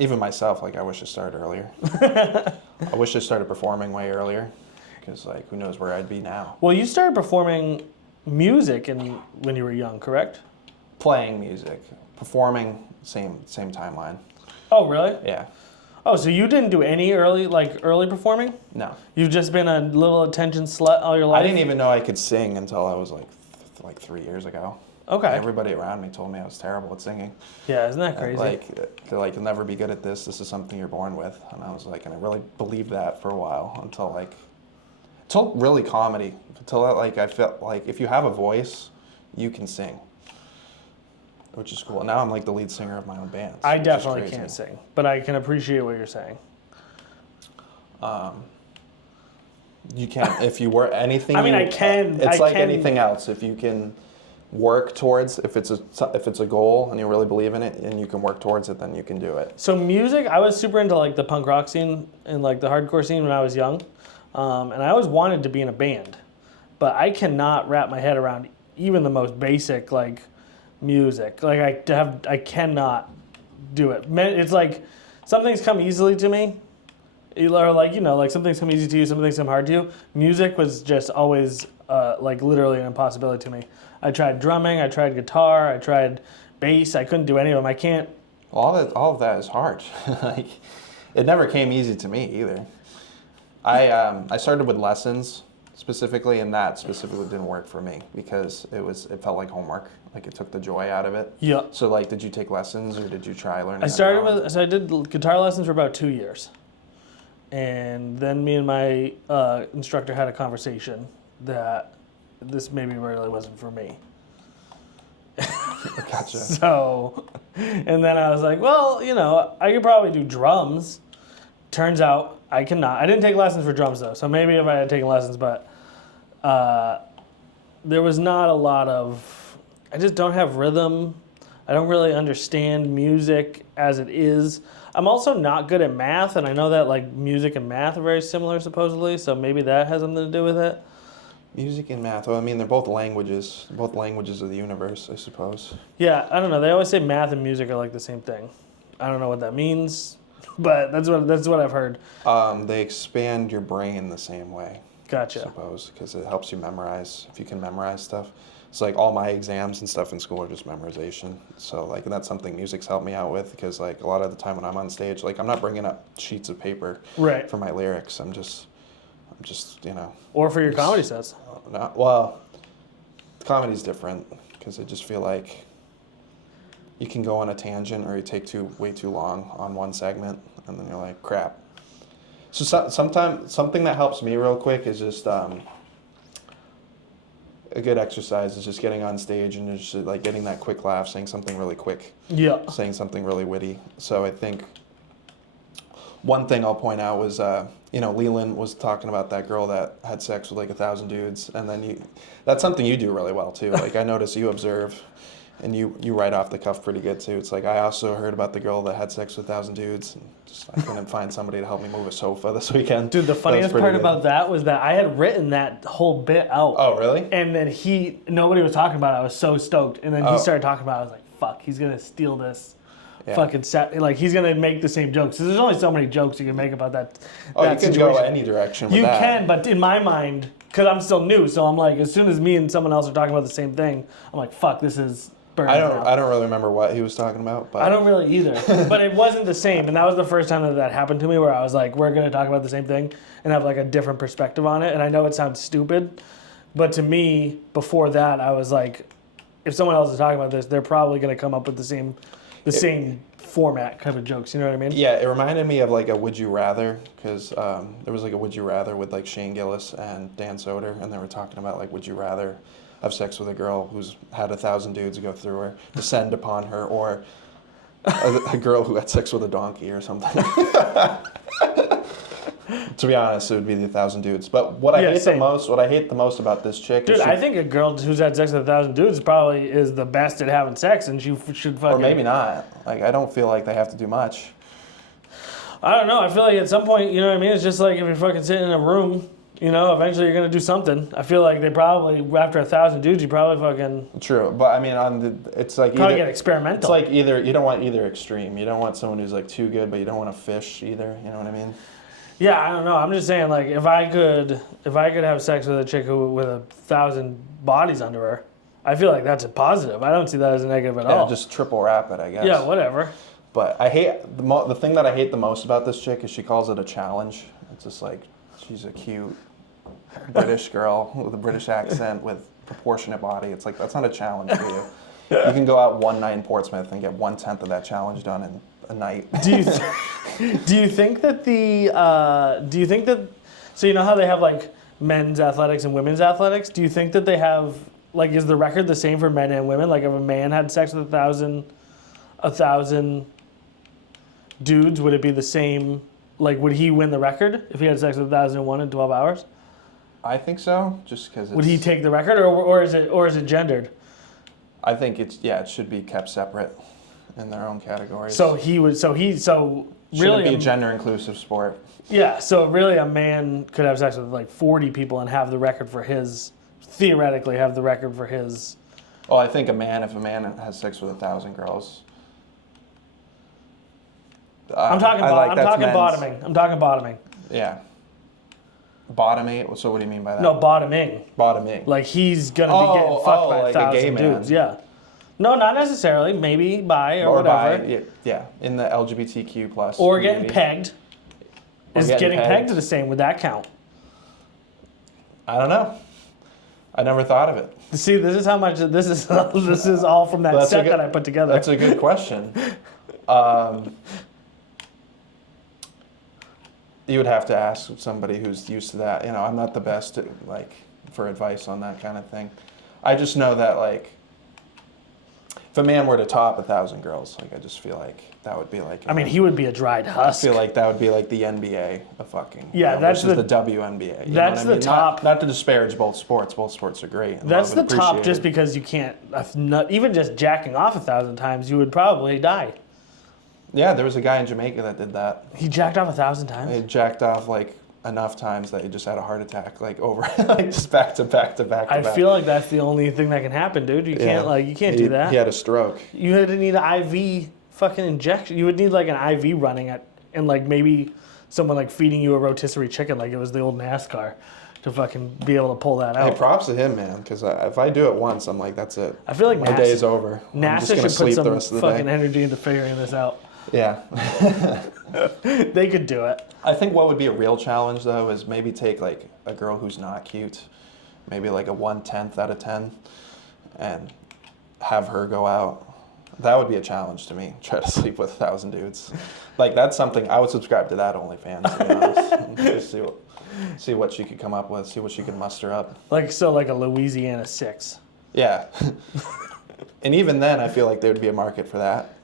even myself, like I wish I started earlier. I wish I started performing way earlier, because like who knows where I'd be now. Well, you started performing music when you were young, correct? Playing music, performing, same timeline. Oh, really? Yeah. Oh, so you didn't do any early performing? No. You've just been a little attention slut all your life? I didn't even know I could sing until I was like like 3 years ago. Okay. And everybody around me told me I was terrible at singing. Yeah, isn't that crazy? They're like, you'll never be good at this. This is something you're born with. And I was like, and I really believed that for a while until really comedy. Until I felt like if you have a voice, you can sing, which is cool. Now I'm like the lead singer of my own band. I definitely can't sing, but I can appreciate what you're saying. You can't if you were anything. I mean, I can. It's like anything else. If you can work towards, if it's a goal and you really believe in it and you can work towards it, then you can do it. So music, I was super into like the punk rock scene and like the hardcore scene when I was young, and I always wanted to be in a band, but I cannot wrap my head around even the most basic like music. Like I cannot do it. It's like some things come easily to me, or like like some things come easy to you, some things come hard to you. Music was just always like literally an impossibility to me. I tried drumming, I tried guitar, I tried bass. I couldn't do any of them. I can't. All of that is hard. Like, it never came easy to me either. I started with lessons specifically, and that specifically didn't work for me because it felt like homework. Like it took the joy out of it. Yeah. So like, did you take lessons or did you try learning? I did guitar lessons for about 2 years, and then me and my instructor had a conversation that this maybe really wasn't for me. Gotcha. So, and then I was like, well, I could probably do drums. Turns out I cannot. I didn't take lessons for drums though, so maybe if I had taken lessons, but there was not a lot of, I just don't have rhythm. I don't really understand music as it is. I'm also not good at math, and I know that like music and math are very similar supposedly, so maybe that has something to do with it. Music and math. Well, I mean, they're both languages of the universe, I suppose. Yeah, I don't know. They always say math and music are like the same thing. I don't know what that means, but that's what I've heard. They expand your brain the same way. Gotcha. I suppose, because it helps you memorize. If you can memorize stuff, it's like all my exams and stuff in school are just memorization. So like, and that's something music's helped me out with because like a lot of the time when I'm on stage, like I'm not bringing up sheets of paper right. for my lyrics. I'm just Or for your comedy sets. Well, comedy's different because I just feel like you can go on a tangent or you take way too long on one segment and then you're like, crap. So sometimes something that helps me real quick is just a good exercise is just getting on stage and just like getting that quick laugh, saying something really quick. Yeah. Saying something really witty. So I think one thing I'll point out was, Leland was talking about that girl that had sex with like 1,000 dudes, and then that's something you do really well too. Like I notice you observe, and you write off the cuff pretty good too. It's like I also heard about the girl that had sex with 1,000 dudes, and just I couldn't find somebody to help me move a sofa this weekend. Dude, the funniest part about that was that I had written that whole bit out. Oh, really? And then nobody was talking about it. I was so stoked, and then he started talking about it. I was like, fuck, he's gonna steal this. Yeah. Fucking set, like he's gonna make the same jokes. There's only so many jokes you can make about that. Oh, that you can situation. go any direction with you that. You can, but in my mind, because I'm still new, so I'm like, as soon as me and someone else are talking about the same thing, I'm like, fuck, this is burning. I don't really remember what he was talking about, but I don't really either. But it wasn't the same, and that was the first time that happened to me, where I was like, we're gonna talk about the same thing and have like a different perspective on it. And I know it sounds stupid, but to me, before that, I was like, if someone else is talking about this, they're probably gonna come up with the same format kind of jokes, you know what I mean? Yeah, it reminded me of like a Would You Rather, because there was like a Would You Rather with like Shane Gillis and Dan Soder, and they were talking about like, would you rather have sex with a girl who's had 1,000 dudes go through her, descend upon her, or a girl who had sex with a donkey or something? To be honest, it would be the 1,000 dudes. But what I hate the most about this chick, dude, I think a girl who's had sex with 1,000 dudes probably is the best at having sex, and she should fucking. Or maybe not. Like I don't feel like they have to do much. I don't know. I feel like at some point, you know what I mean. It's just like if you're fucking sitting in a room, eventually you're gonna do something. I feel like they probably after 1,000 dudes, you probably fucking. True, but I mean, it's like probably get experimental. It's like you don't want either extreme. You don't want someone who's like too good, but you don't want to fish either. You know what I mean? Yeah, I don't know. I'm just saying, like, if I could have sex with a chick with 1,000 bodies under her, I feel like that's a positive. I don't see that as a negative at all. Yeah, just triple wrap it, I guess. Yeah, whatever. But I hate the thing that I hate the most about this chick is she calls it a challenge. It's just like she's a cute British girl with a British accent with proportionate body. It's like, that's not a challenge for you. You can go out one night in Portsmouth and get 1/10 of that challenge done in a night. Do you think that so you know how they have like men's athletics and women's athletics? Do you think that they have, like, is the record the same for men and women? Like, if a man had sex with 1,000 dudes, would it be the same? Like, would he win the record if he had sex with 1,001 in 12 hours? I think so, just because. Would he take the record, or is it gendered? I think it should be kept separate in their own categories. So really Shouldn't be a gender inclusive sport. Yeah, so really a man could have sex with like 40 people and have the record for his, theoretically have the record for his. Well, I think if a man has sex with 1,000 girls. I'm talking bottoming. I'm talking bottoming. Yeah. Bottoming? So what do you mean by that? No, bottoming. Bottoming. Like he's going to be getting fucked by like 1,000 a gay man. dudes. Yeah. No, not necessarily. Maybe bi or whatever. Bi, yeah. In the LGBTQ plus. Or community. getting pegged. Is getting pegged the same? Would that count? I don't know. I never thought of it. See, this is how much this is all from that set that I put together. That's a good question. You would have to ask somebody who's used to that. You know, I'm not the best at, for advice on that kind of thing. I just know that, if a man were to top 1,000 girls, I just feel like that would be I mean, he would be a dried husk. I feel like that would be like the NBA of fucking. Yeah, that's versus the WNBA. That's the top. Not to disparage both sports. Both sports are great. That's the top, just because you can't. Even just jacking off 1,000 times, you would probably die. Yeah, there was a guy in Jamaica that did that. He jacked off 1,000 times? He jacked off enough times that he just had a heart attack, over just back to back to back. I feel like that's the only thing that can happen, dude. You can't do that. He had a stroke. You had to need an IV fucking injection. You would need an IV running and maybe someone feeding you a rotisserie chicken like it was the old NASCAR to fucking be able to pull that out. Hey, props to him, man, because if I do it once, I'm like, that's it. I feel like my day's over. NASA should put some fucking energy into figuring this out. Yeah. They could do it. I think what would be a real challenge, though, is maybe take, a girl who's not cute, maybe a 1/10 out of 10, and have her go out. That would be a challenge to me, try to sleep with 1,000 dudes. That's something, I would subscribe to that OnlyFans, to be honest. Just see what she could come up with, see what she could muster up. Like a Louisiana 6. Yeah. And even then, I feel like there would be a market for that.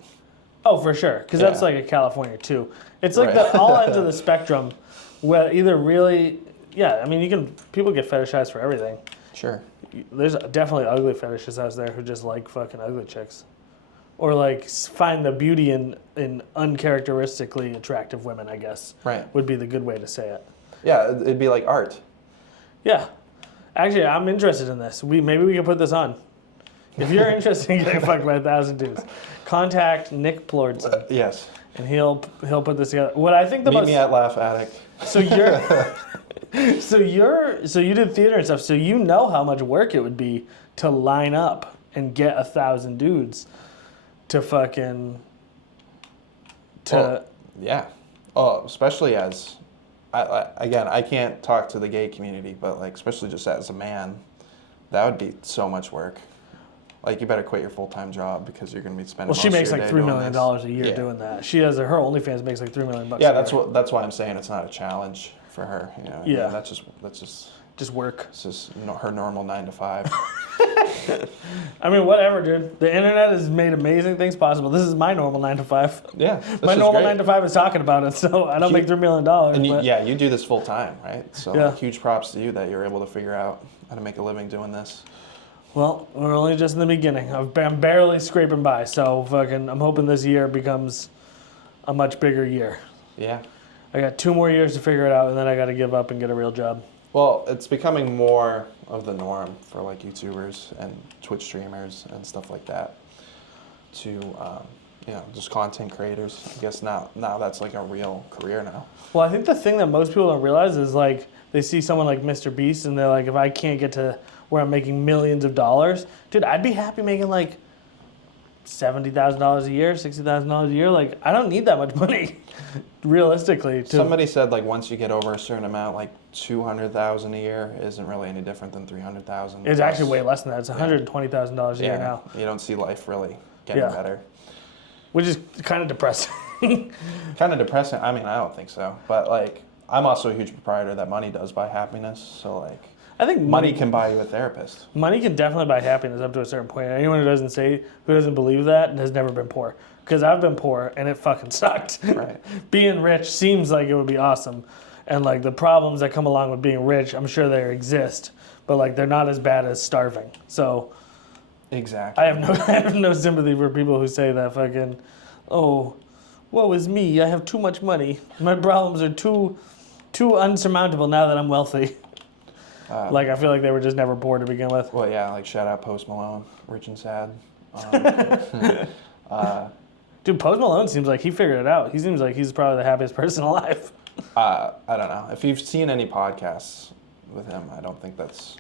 Oh, for sure, because that's a California too. It's the all ends of the spectrum. Well, either really, I mean, people get fetishized for everything. Sure. There's definitely ugly fetishists out there who just like fucking ugly chicks, or find the beauty in uncharacteristically attractive women. I guess would be the good way to say it. Yeah, it'd be like art. Yeah, actually, I'm interested in this. Maybe we can put this on. If you're interested in getting fucked by 1,000 dudes, contact Nick Plourde. Yes. And he'll put this together. What I think Meet me at Laugh Addict. So you did theater and stuff. So you know how much work it would be to line up and get 1,000 dudes to fucking yeah. Oh, especially as I can't talk to the gay community, but especially just as a man, that would be so much work. You better quit your full-time job because you're going to be spending. Well, she makes $3 million a year doing that. She has her OnlyFans makes $3 million. Yeah, that's why I'm saying it's not a challenge for her. Yeah, that's just work. It's just her normal 9 to 5. I mean, whatever, dude. The internet has made amazing things possible. This is my normal 9 to 5. Yeah, my normal 9 to 5 is talking about it, so I don't make $3 million. And you do this full time, right? So huge props to you that you're able to figure out how to make a living doing this. Well, we're only just in the beginning. I'm barely scraping by, so I'm hoping this year becomes a much bigger year. Yeah. I got 2 more years to figure it out, and then I got to give up and get a real job. Well, it's becoming more of the norm for YouTubers and Twitch streamers and stuff like that to, just content creators. I guess now that's a real career now. Well, I think the thing that most people don't realize is they see someone like Mr. Beast and they're like, if I can't get to where I'm making millions of dollars, dude, I'd be happy making $70,000 a year, $60,000 a year. I don't need that much money, realistically. Somebody said once you get over a certain amount, $200,000 a year isn't really any different than $300,000. It's actually way less than that. It's $120,000 a year now. You don't see life really getting better. Which is kind of depressing. Kind of depressing. I mean, I don't think so. But, like, I'm also a huge proprietor that money does buy happiness. So, like, I think money can buy you a therapist. Money can definitely buy happiness up to a certain point. Anyone who doesn't believe that has never been poor. Because I've been poor and it fucking sucked. Right. Being rich seems like it would be awesome. And, like, the problems that come along with being rich, I'm sure they exist. But, like, they're not as bad as starving. So... Exactly. I have no sympathy for people who say that fucking, oh, woe is me, I have too much money. My problems are too unsurmountable now that I'm wealthy. Like, I feel like they were just never poor to begin with. Well, yeah, like, shout out Post Malone, Rich and Sad. Dude, Post Malone seems like he figured it out. He seems like he's probably the happiest person alive. I don't know. If you've seen any podcasts with him, I don't think that's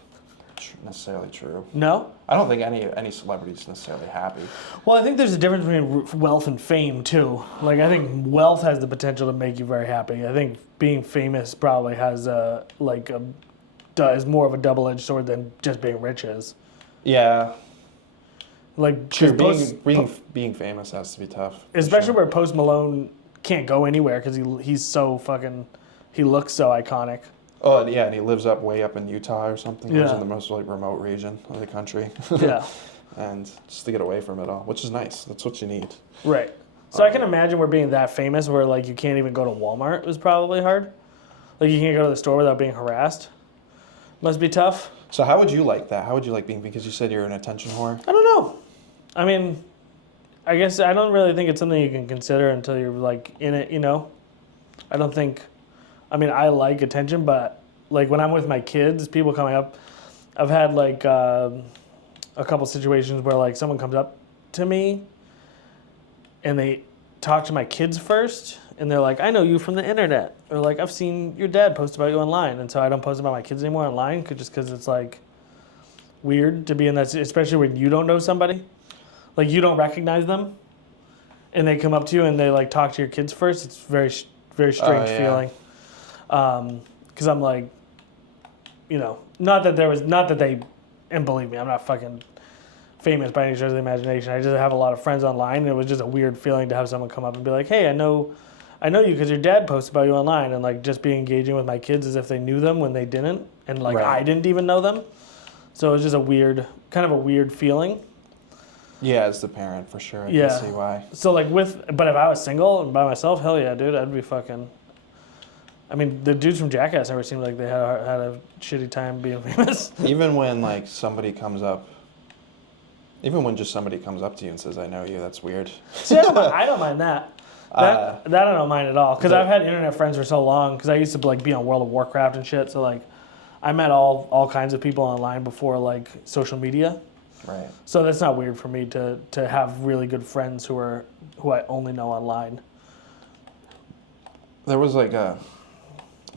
necessarily true. No? I don't think any celebrity's necessarily happy. Well, I think there's a difference between wealth and fame, too. Like, I think wealth has the potential to make you very happy. I think being famous probably has is more of a double-edged sword than just being rich is. Yeah. Like, True. Being famous has to be tough. Especially where Post Malone can't go anywhere because he's so fucking... He looks so iconic. Oh, yeah, and he lives way up in Utah or something. He lives Yeah. in the most, like, remote region of the country. Yeah. And just to get away from it all, which is nice. That's what you need. Right. So I can imagine we're being that famous where, like, you can't even go to Walmart was probably hard. Like, you can't go to the store without being harassed. Must be tough. So how would you like that? How would you like being, because you said you're an attention whore? I don't know. I mean, I guess I don't really think it's something you can consider until you're, like, in it, you know? I don't think... I mean, I like attention, but, like, when I'm with my kids, people coming up, I've had, like, a couple situations where, like, someone comes up to me and they talk to my kids first, and they're like, I know you from the internet. Or, like, I've seen your dad post about you online, and so I don't post about my kids anymore online just because it's, like, weird to be in that, especially when you don't know somebody. Like, you don't recognize them, and they come up to you and they, like, talk to your kids first. It's very, very strange feeling. Because I'm like, you know, not that they, and believe me, I'm not fucking famous by any stretch of the imagination. I just have a lot of friends online, and it was just a weird feeling to have someone come up and be like, hey, I know you because your dad posted about you online, and, like, just be engaging with my kids as if they knew them when they didn't, and, like, Right. I didn't even know them. So it was just kind of a weird feeling. Yeah, as the parent, for sure. I can see why. So, like, but if I was single and by myself, hell yeah, dude, I'd be fucking... I mean, the dudes from Jackass never seemed like they had a shitty time being famous. Even when, like, just somebody comes up to you and says, I know you, that's weird. See, I don't mind that. That I don't mind at all. Because I've had internet friends for so long. Because I used to, like, be on World of Warcraft and shit. So, like, I met all kinds of people online before, like, social media. Right. So that's not weird for me to have really good friends who I only know online. There was, like,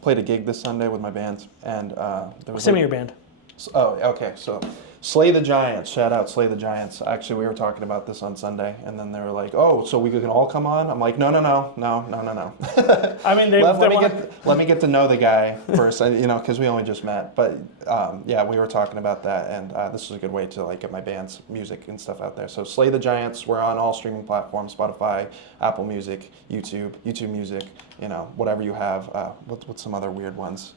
played a gig this Sunday with my band, and there was... Send me your band. Oh, okay. So, Slay the Giants. Shout out Slay the Giants. Actually, we were talking about this on Sunday, and then they were like, "Oh, so we can all come on?" I'm like, "No." I mean, let me get to know the guy first, because we only just met. But yeah, we were talking about that, and this was a good way to, like, get my band's music and stuff out there. So, Slay the Giants. We're on all streaming platforms: Spotify, Apple Music, YouTube Music. Whatever you have. What's some other weird ones?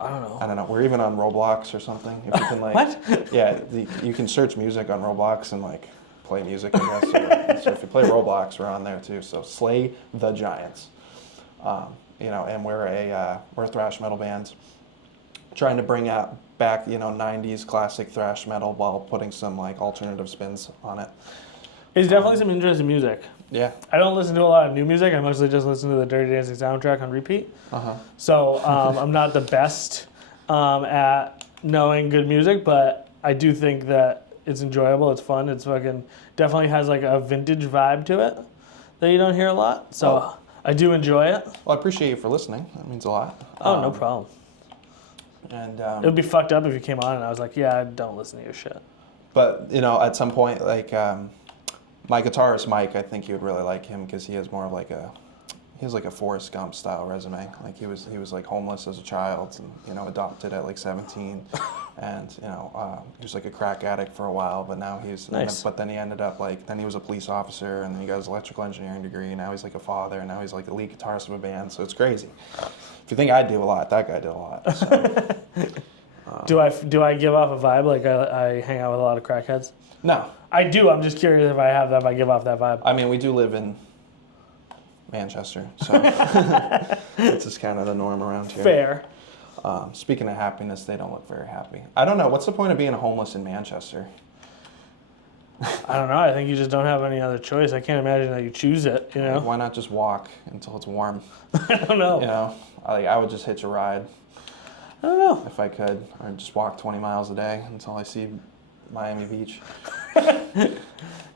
I don't know. We're even on Roblox or something. If you can, like, what? Yeah, you can search music on Roblox and, like, play music, I guess. So if you play Roblox, we're on there too. So Slay the Giants. And we're a thrash metal band, trying to bring back 90s classic thrash metal while putting some, like, alternative spins on it. It's definitely some interesting music. Yeah. I don't listen to a lot of new music. I mostly just listen to the Dirty Dancing soundtrack on repeat. So I'm not the best at knowing good music, but I do think that it's enjoyable. It's fun. It's fucking definitely has, like, a vintage vibe to it that you don't hear a lot. So I do enjoy it. Well, I appreciate you for listening. That means a lot. Oh, no problem. And it would be fucked up if you came on and I was like, yeah, I don't listen to your shit. But, at some point, like... my guitarist Mike, I think you would really like him because he has more of, like, he has like a Forrest Gump style resume. Like he was like homeless as a child, and adopted at like 17, and he was like a crack addict for a while, but now he's nice. But then he ended up then he was a police officer, and then he got his electrical engineering degree, and now he's like a father, and now he's like the lead guitarist of a band. So it's crazy. If you think I do a lot, that guy did a lot. So. Do I give off a vibe like I hang out with a lot of crackheads? No. I do. I'm just curious if I give off that vibe. I mean, we do live in Manchester, so it's just kind of the norm around here. Fair. Speaking of happiness, they don't look very happy. I don't know. What's the point of being homeless in Manchester? I don't know. I think you just don't have any other choice. I can't imagine that you choose it, Like, why not just walk until it's warm? I don't know. I would just hitch a ride. I don't know. If I could, or just walk 20 miles a day until I see Miami Beach.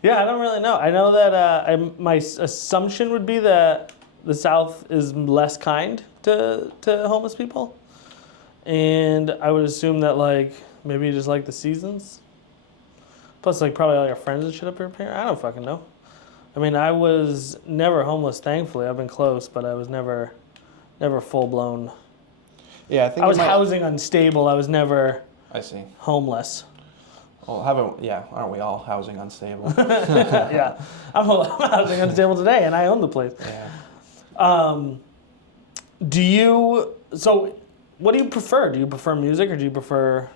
Yeah, I don't really know. I know that my assumption would be that the South is less kind to homeless people, and I would assume that maybe you just like the seasons. Plus, probably all your friends and shit up here. I don't fucking know. I mean, I was never homeless. Thankfully, I've been close, but I was never full blown. Yeah, I think I was housing unstable. I was never. I see. Homeless. Well, aren't we all housing unstable? Yeah, I'm housing unstable today, and I own the place. Yeah. So what do you prefer? Do you prefer music or do you prefer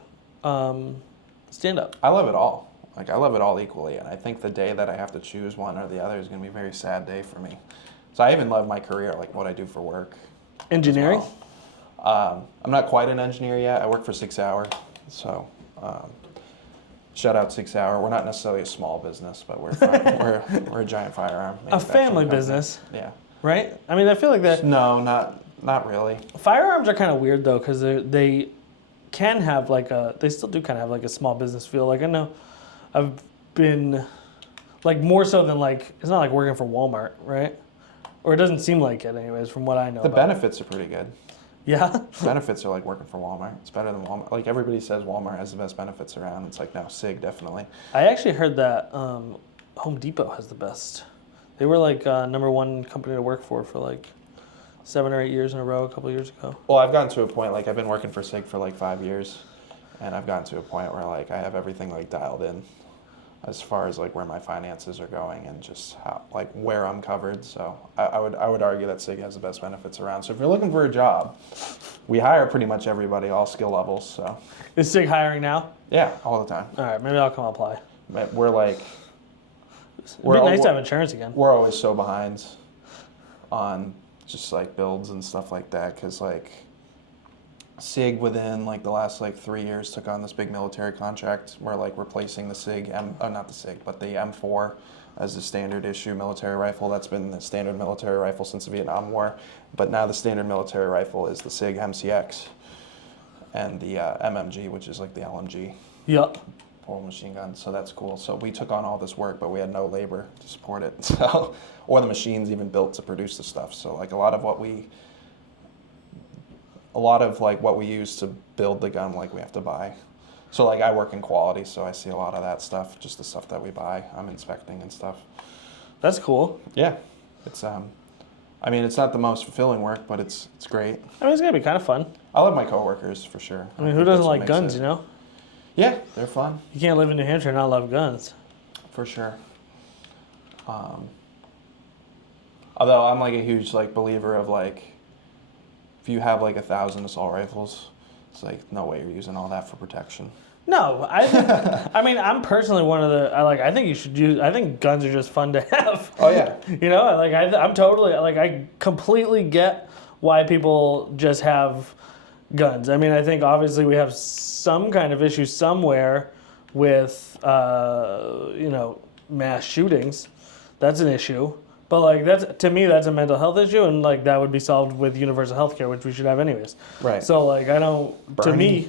stand-up? I love it all. I love it all equally, and I think the day that I have to choose one or the other is going to be a very sad day for me. So I even love my career, what I do for work. Engineering? Well. I'm not quite an engineer yet. I work for 6 Hour, so shout out 6 Hour. We're not necessarily a small business, but we're a giant firearm. A family company. business. Yeah. Right? I mean, I feel like that. No, not really. Firearms are kind of weird though, because they can have they still do kind of have a small business feel. I know I've been more so than it's not like working for Walmart, right? Or it doesn't seem like it anyways, from what I know. The benefits are pretty good. Yeah? Benefits are like working for Walmart. It's better than Walmart. Everybody says Walmart has the best benefits around. It's no, SIG definitely. I actually heard that Home Depot has the best. They were #1 company to work for 7 or 8 years in a row a couple years ago. Well, I've gotten to a point, I've been working for SIG for 5 years, and I've gotten to a point where I have everything dialed in as far as where my finances are going and just how where I'm covered. So I would argue that SIG has the best benefits around. So if you're looking for a job, we hire pretty much everybody, all skill levels. So is SIG hiring now? Yeah, all the time. All right, maybe I'll come apply. We're It'd be nice to have insurance again. We're always so behind on just builds and stuff like that, because SIG within the last 3 years took on this big military contract. We're replacing the SIG, not the SIG, but the M4 as the standard issue military rifle. That's been the standard military rifle since the Vietnam War. But now the standard military rifle is the SIG MCX and the MMG, which is the LMG. Yep. Portable machine gun. So that's cool. So we took on all this work, but we had no labor to support it. So, or the machines even built to produce the stuff. So a lot of what we use to build the gun, we have to buy. So I work in quality, so I see a lot of that stuff, just the stuff that we buy. I'm inspecting and stuff. That's cool. Yeah, it's it's not the most fulfilling work, but it's great. It's gonna be kind of fun. I love my coworkers for sure. Who doesn't like guns? Yeah, they're fun. You can't live in New Hampshire and not love guns. For sure. Although I'm a huge believer of if you have 1,000 assault rifles, it's no way you're using all that for protection. No, I'm personally one of the. I think you should use. I think guns are just fun to have. Oh yeah. I'm totally I completely get why people just have guns. I think obviously we have some kind of issue somewhere with mass shootings. That's an issue. But that's a mental health issue, and that would be solved with universal health care, which we should have anyways. Right. So I don't. To me,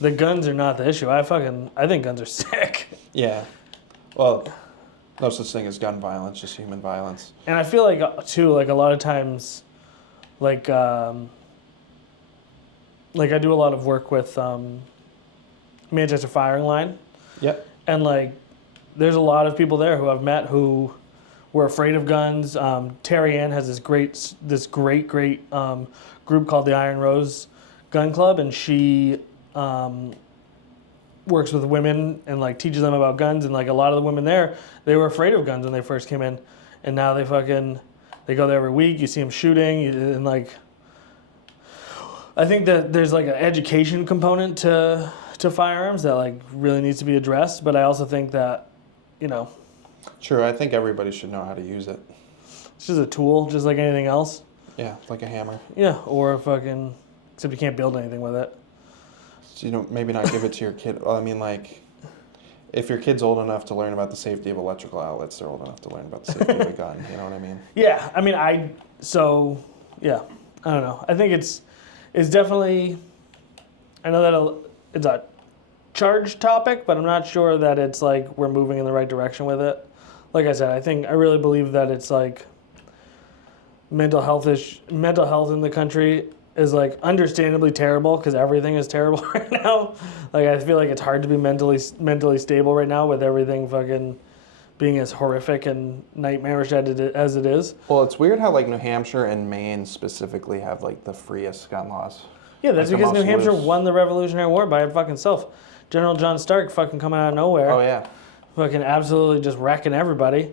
the guns are not the issue. I think guns are sick. Yeah. Well, no such thing as gun violence, just human violence. And I feel too, a lot of times, I do a lot of work with Manchester Firing Line. Yep. And there's a lot of people there who I've met who were afraid of guns. Terry Ann has this great group called the Iron Rose Gun Club, and she works with women and like teaches them about guns. And like a lot of the women there, they were afraid of guns when they first came in, and now they go there every week. You see them shooting, and like I think that there's like an education component to firearms that like really needs to be addressed. But I also think that, you know, True, I think everybody should know how to use it. it's just a tool, just like anything else. Yeah, like a hammer. Yeah, or except you can't build anything with it. So, you know, maybe not give it to your kid. Well, I mean, like, if your kid's old enough to learn about the safety of electrical outlets, they're old enough to learn about the safety of a gun. You know what I mean? Yeah, I mean, I don't know. I think it's definitely, I know that it's a charged topic, but I'm not sure that it's like we're moving in the right direction with it. Like I said, I really believe that it's like mental health in the country is like understandably terrible because everything is terrible right now. Like I feel like it's hard to be mentally stable right now with everything fucking being as horrific and nightmarish as it is. Well, it's weird how like New Hampshire and Maine specifically have like the freest gun laws. Yeah, that's like because New Hampshire won the Revolutionary War by its fucking self. General John Stark fucking coming out of nowhere. Oh yeah. Fucking absolutely just wrecking everybody.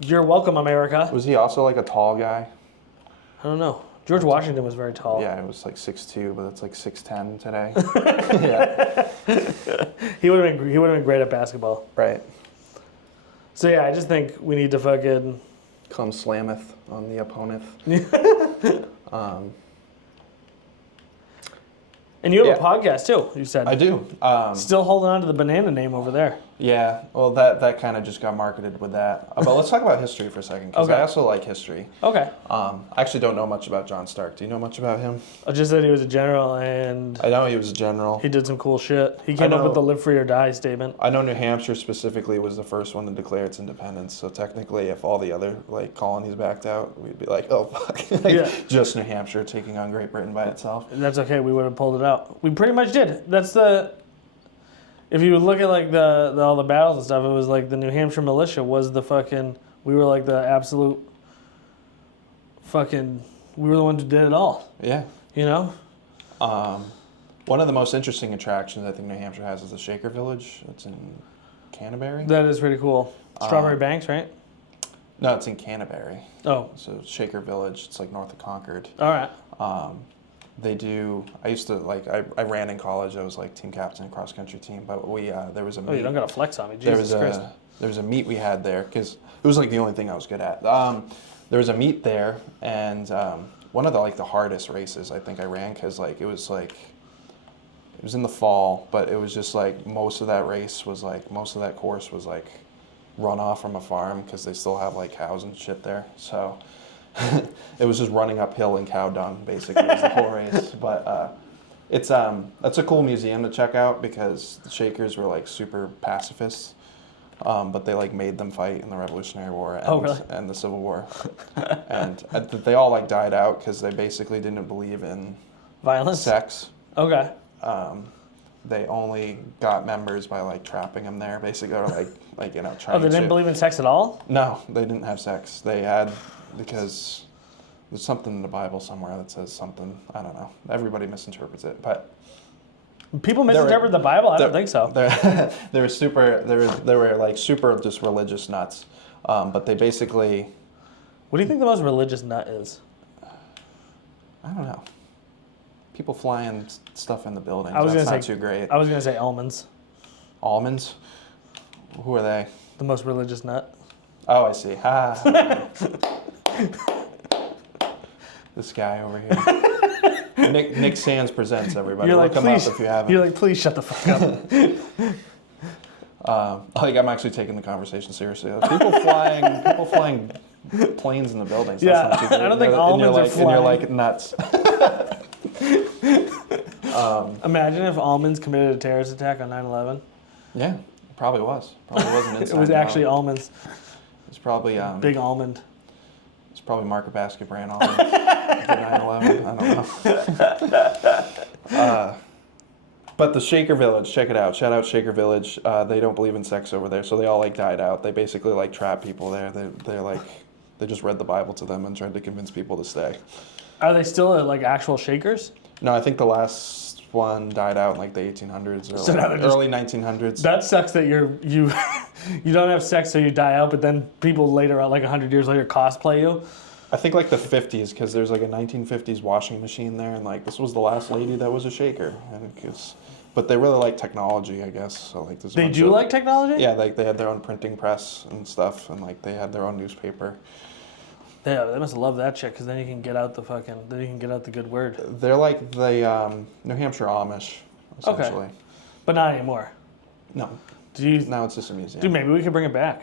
You're welcome, America. Was he also like a tall guy? I don't know. George Washington was very tall. Yeah, it was like 6'2", but it's like 6'10" today. Yeah. He would have been great at basketball. Right. So yeah, I just think we need to fucking Come slameth on the opponent. And you have a podcast too, you said. I do. Still holding on to the banana name over there. Yeah, well, that kind of just got marketed with that. But let's talk about history for a second, because Okay. I also like history. Okay. I actually don't know much about John Stark. Do you know much about him? I just said he was a general and I know he was a general. he did some cool shit. He came up with the live free or die statement. I know New Hampshire specifically was the first one to declare its independence. So technically, if all the other like colonies backed out, we'd be like, oh fuck, Yeah. just New Hampshire taking on Great Britain by itself. That's okay. We would have pulled it out. We pretty much did. If you look at like all the battles and stuff, it was like the New Hampshire militia was the fucking. We were like the absolute. Fucking. We were the ones who did it all. Yeah. You know. One of the most interesting attractions I think New Hampshire has is the Shaker Village. It's in Canterbury. That is pretty cool. Strawberry Banks, right? No, it's in Canterbury. Oh. So Shaker Village. It's like north of Concord. All right. They do. I used to like. I ran in college. I was like team captain, cross country team. But there was a. Oh, meet. you don't gotta flex on me, Jesus Christ. There was a meet we had there because it was like the only thing I was good at. There was a meet there, and one of the hardest races I think I ran because it was in the fall, but it was just like most of that course was like runoff from a farm because they still have like cows and shit there. So. It was just running uphill in cow dung, basically, was the whole race. But that's a cool museum to check out because the Shakers were like super pacifists, but they like made them fight in the Revolutionary War and the Civil War, and they all like died out because they basically didn't believe in violence, sex. Okay. They only got members by like trapping them there, basically, or trying. Oh, they didn't believe in sex at all? No, they didn't have sex. They had. Because there's something in the Bible somewhere that says something. I don't know. Everybody misinterprets it, but people misinterpret the Bible. I don't think so. They were super just religious nuts. But they basically. What do you think the most religious nut is? I don't know. People flying stuff in the buildings. That's not too great. I was gonna say almonds. Almonds? Who are they? The most religious nut. Oh, I see. Ha. This guy over here. Nick Sands presents, everybody. You're like, Look him up if you haven't. You're like, please shut the fuck up. I'm actually taking the conversation seriously. People flying planes in the buildings. Yeah, that's not too I don't think almonds are flying. And you're like nuts. Imagine if almonds committed a terrorist attack on 9/11. Yeah, it probably was. Probably wasn't inside. It was actually almonds. It's probably big almond. It's probably Market Basket brand almonds. 9/11. I don't know. But the Shaker Village, check it out. Shout out Shaker Village. They don't believe in sex over there, so they all like died out. They basically like trap people there. They're like, they just read the Bible to them and tried to convince people to stay. Are they still like actual Shakers? No, I think the last one died out in like the 1800s or So now they're early 1900s. That sucks that you you don't have sex so you die out, but then people later on, like 100 years later, cosplay you. I think like the 50s, because there's like a 1950s washing machine there, and like this was the last lady that was a Shaker. But they really like technology, I guess. So like they do like technology? Yeah, like they had their own printing press and stuff, and like they had their own newspaper. Yeah, they must love that shit, because then you can get out the good word. They're like the New Hampshire Amish, essentially. Okay. But not anymore. No. Now it's just a museum. Dude, maybe we could bring it back.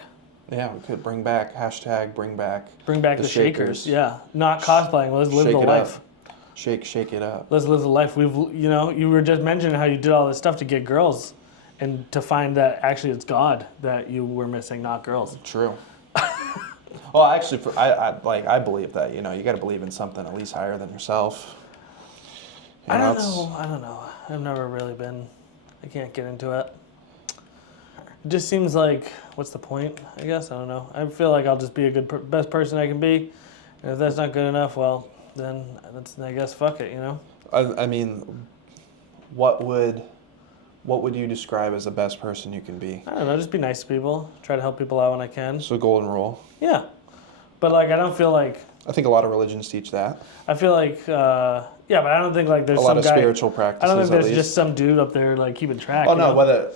Yeah, we could bring back Bring back the Shakers. Yeah, not cosplaying. Let's live Shake the it life. up. Shake it up. Let's live the life. You were just mentioning how you did all this stuff to get girls, and to find that actually it's God that you were missing, not girls. True. Well, actually, I believe that you got to believe in something at least higher than yourself. I don't know. I've never really been. I can't get into it. It just seems like, what's the point? I guess I don't know. I feel like I'll just be a best person I can be, and if that's not good enough, well, then I guess fuck it. I mean, what would you describe as the best person you can be? I don't know. Just be nice to people. Try to help people out when I can. So golden rule. Yeah, but like I don't feel like. I think a lot of religions teach that. I feel like, yeah, but I don't think like there's a lot some of guy, spiritual practices. I don't think there's just some dude up there like keeping track. Oh no, whether.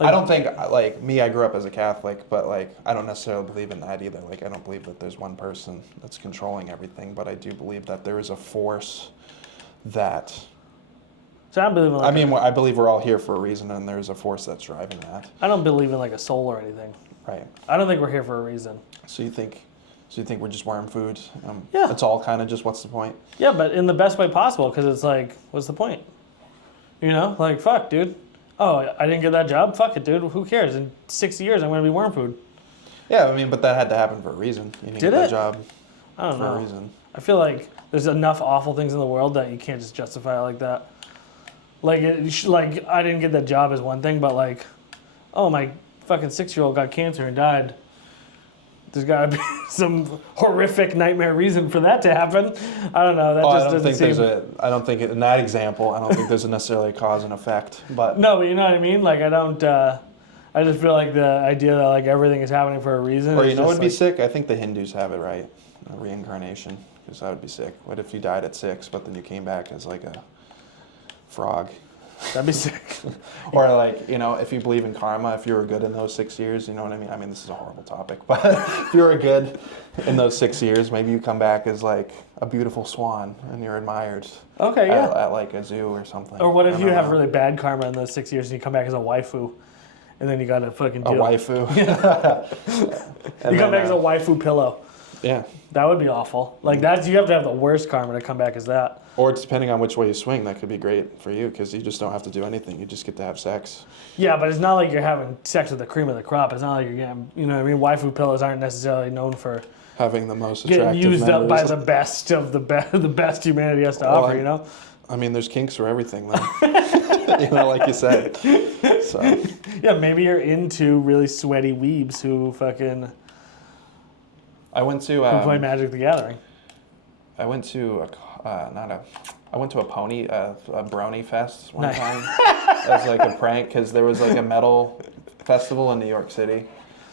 Like, I don't think, like, me, I grew up as a Catholic, but, like, I don't necessarily believe in that either. Like, I don't believe that there's one person that's controlling everything, but I do believe that there is a force that... So I don't believe in I believe we're all here for a reason, and there's a force that's driving that. I don't believe in, like, a soul or anything. Right. I don't think we're here for a reason. So you think we're just worm food? Yeah. It's all kind of just, what's the point? Yeah, but in the best way possible, because it's like, what's the point? Like, fuck, dude. Oh, I didn't get that job? Fuck it, dude. Who cares? In 60 years, I'm going to be worm food. Yeah, I mean, but that had to happen for a reason. You didn't get that job I don't know. for a reason. I feel like there's enough awful things in the world that you can't just justify it like that. Like, I didn't get that job is one thing, but like, oh, my fucking 6-year-old got cancer and died. There's got to be some horrific nightmare reason for that to happen. I don't know. I don't think in that example, I don't think there's necessarily a cause and effect. But no, but you know what I mean. Like I don't. I just feel like the idea that like everything is happening for a reason. Or would be sick. I think the Hindus have it right. Reincarnation, because that would be sick. What if you died at 6, but then you came back as like a frog? That'd be sick. Or like, if you believe in karma, if you were good in those 6 years, you know what I mean? I mean, this is a horrible topic, but if you were good in those 6 years, maybe you come back as like a beautiful swan and you're admired. Okay, yeah. At like a zoo or something. Or what if you have really bad karma in those 6 years and you come back as a waifu, and then you got to fucking deal. A waifu. You come back as a waifu pillow. Yeah. That would be awful. Like you have to have the worst karma to come back as that. Or depending on which way you swing, that could be great for you because you just don't have to do anything. You just get to have sex. Yeah, but it's not like you're having sex with the cream of the crop. It's not like you're getting, what I mean? Waifu pillows aren't necessarily known for having the most attractive getting used up by members. the best of the best humanity has to offer, I mean, there's kinks for everything, though. Like you said. So. Yeah, maybe you're into really sweaty weebs who fucking... I went to... who play Magic the Gathering. I went to I went to a brony fest one time as like a prank because there was like a metal festival in New York City,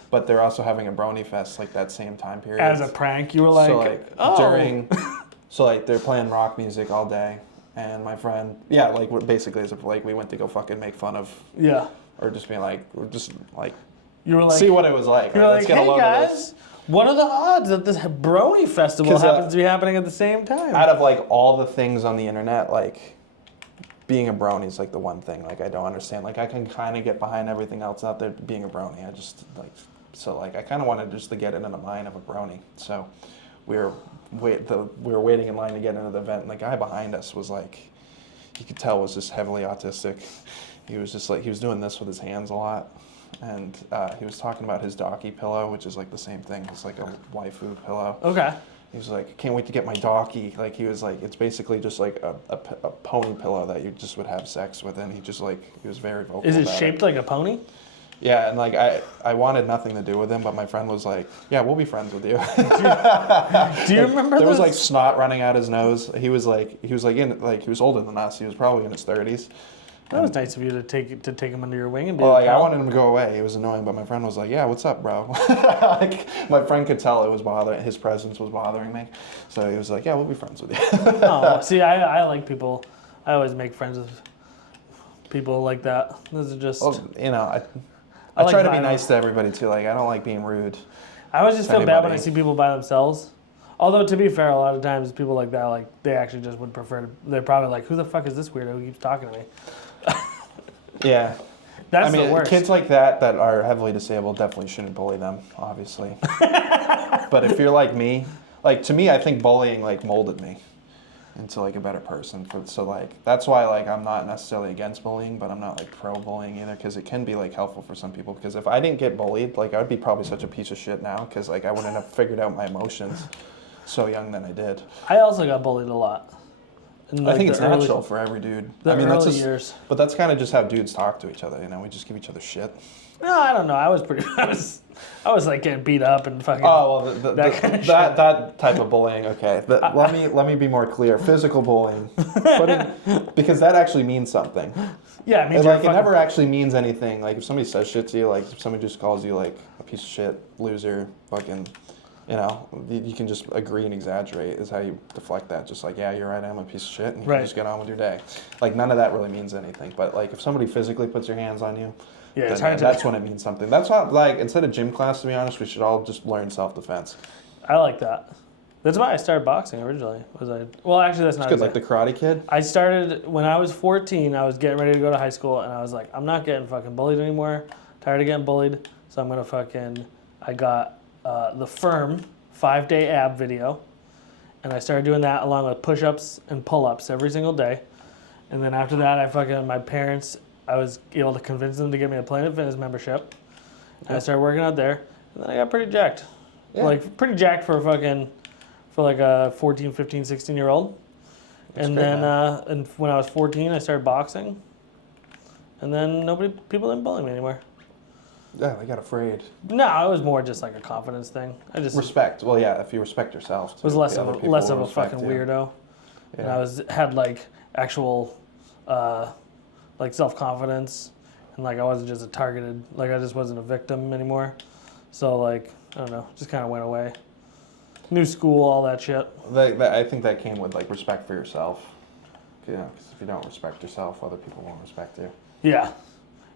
but they're also having a brony fest like that same time period. As a prank, you were like, so they're playing rock music all day, and my friend, basically as if like we went to go fucking make fun of, or just being like, you were like, see what it was like. You're like, hey guys. What are the odds that this brony festival happens to be happening at the same time? Out of like all the things on the internet, like being a brony is like the one thing like I don't understand. Like I can kind of get behind everything else out there. Being a brony, I just I kind of wanted just to get into the mind of a brony. So we were waiting in line to get into the event, and the guy behind us was like, you could tell was just heavily autistic. He was just like he was doing this with his hands a lot. And he was talking about his doggy pillow, which is like the same thing. It's like a waifu pillow. Okay. He was like, can't wait to get my doggy. Like, he was like, it's basically just like a pony pillow that you just would have sex with. And he just like, he was very vocal Is it about shaped like a pony? Yeah, and like I wanted nothing to do with him, but my friend was like, yeah, we'll be friends with you. Do you remember There was like snot running out his nose. He was older than us. He was probably in his 30s. That was nice of you to take him under your wing and be Well, like, I wanted him to go away. He was annoying, but my friend was like, "Yeah, what's up, bro?" Like, my friend could tell it was bothering. His presence was bothering me, so he was like, "Yeah, we'll be friends with you." Oh, see, I like people. I always make friends with people like that. Those are just. Well, you know, I like try to be violence. nice to everybody too. Like, I don't like being rude. I always just feel bad when I anybody. see people by themselves. Although, to be fair, a lot of times people like that, like, they actually just would prefer to. They're probably like, "Who the fuck is this weirdo who keeps talking to me?" Yeah. That's I mean, the worst. kids like that are heavily disabled definitely shouldn't bully them, obviously. But if you're like me, like to me, I think bullying like molded me into like a better person. So like that's why like I'm not necessarily against bullying, but I'm not like pro bullying either because it can be like helpful for some people. Because if I didn't get bullied, like I would be probably such a piece of shit now because like I wouldn't have figured out my emotions so young than I did. I also got bullied a lot. In, I like, think the it's early- natural for every dude. The I mean, early that's just, years. but that's kind of just how dudes talk to each other. You know, we just give each other shit. No, I don't know. I was pretty. I was like getting beat up and fucking. Oh well, that kind of that type of bullying. Okay, let me be more clear. Physical bullying, because that actually means something. Yeah, I mean, And, like it never actually means anything. Like if somebody says shit to you, like if somebody just calls you like a piece of shit, loser, fucking, you know, you can just agree and exaggerate is how you deflect that. Just like, yeah, you're right, I'm a piece of shit, and you Right. can just get on with your day. Like none of that really means anything. But like if somebody physically puts their hands on you, Yeah, it's then, hard to- that's when it means something. That's why, like, instead of gym class, to be honest, we should all just learn self-defense. I like that. That's why I started boxing originally. Well, actually, that's not Good, exact- like the Karate Kid. I started when I was 14. I was getting ready to go to high school, and I was like, I'm not getting fucking bullied anymore. Tired of getting bullied, so I'm gonna fucking. I got the Firm 5-day ab video, and I started doing that along with push-ups and pull-ups every single day. And then after that, my parents, I was able to convince them to give me a Planet Fitness membership. And I started working out there, and then I got pretty jacked. Yeah. Like pretty jacked for like a 14, 15, 16-year-old. And great, then man. and when I was 14, I started boxing. And then people didn't bully me anymore. Yeah, I got afraid. No, it was more just like a confidence thing. I just Respect. Well, yeah, if you respect yourself. Too, was less the of other a, people less will of a respect fucking you. weirdo. And Yeah. I had like actual like self-confidence, and like I wasn't just I just wasn't a victim anymore. So like, I don't know, just kind of went away. New school, all that shit. I think that came with like respect for yourself. You know, 'cause if you don't respect yourself, other people won't respect you. Yeah.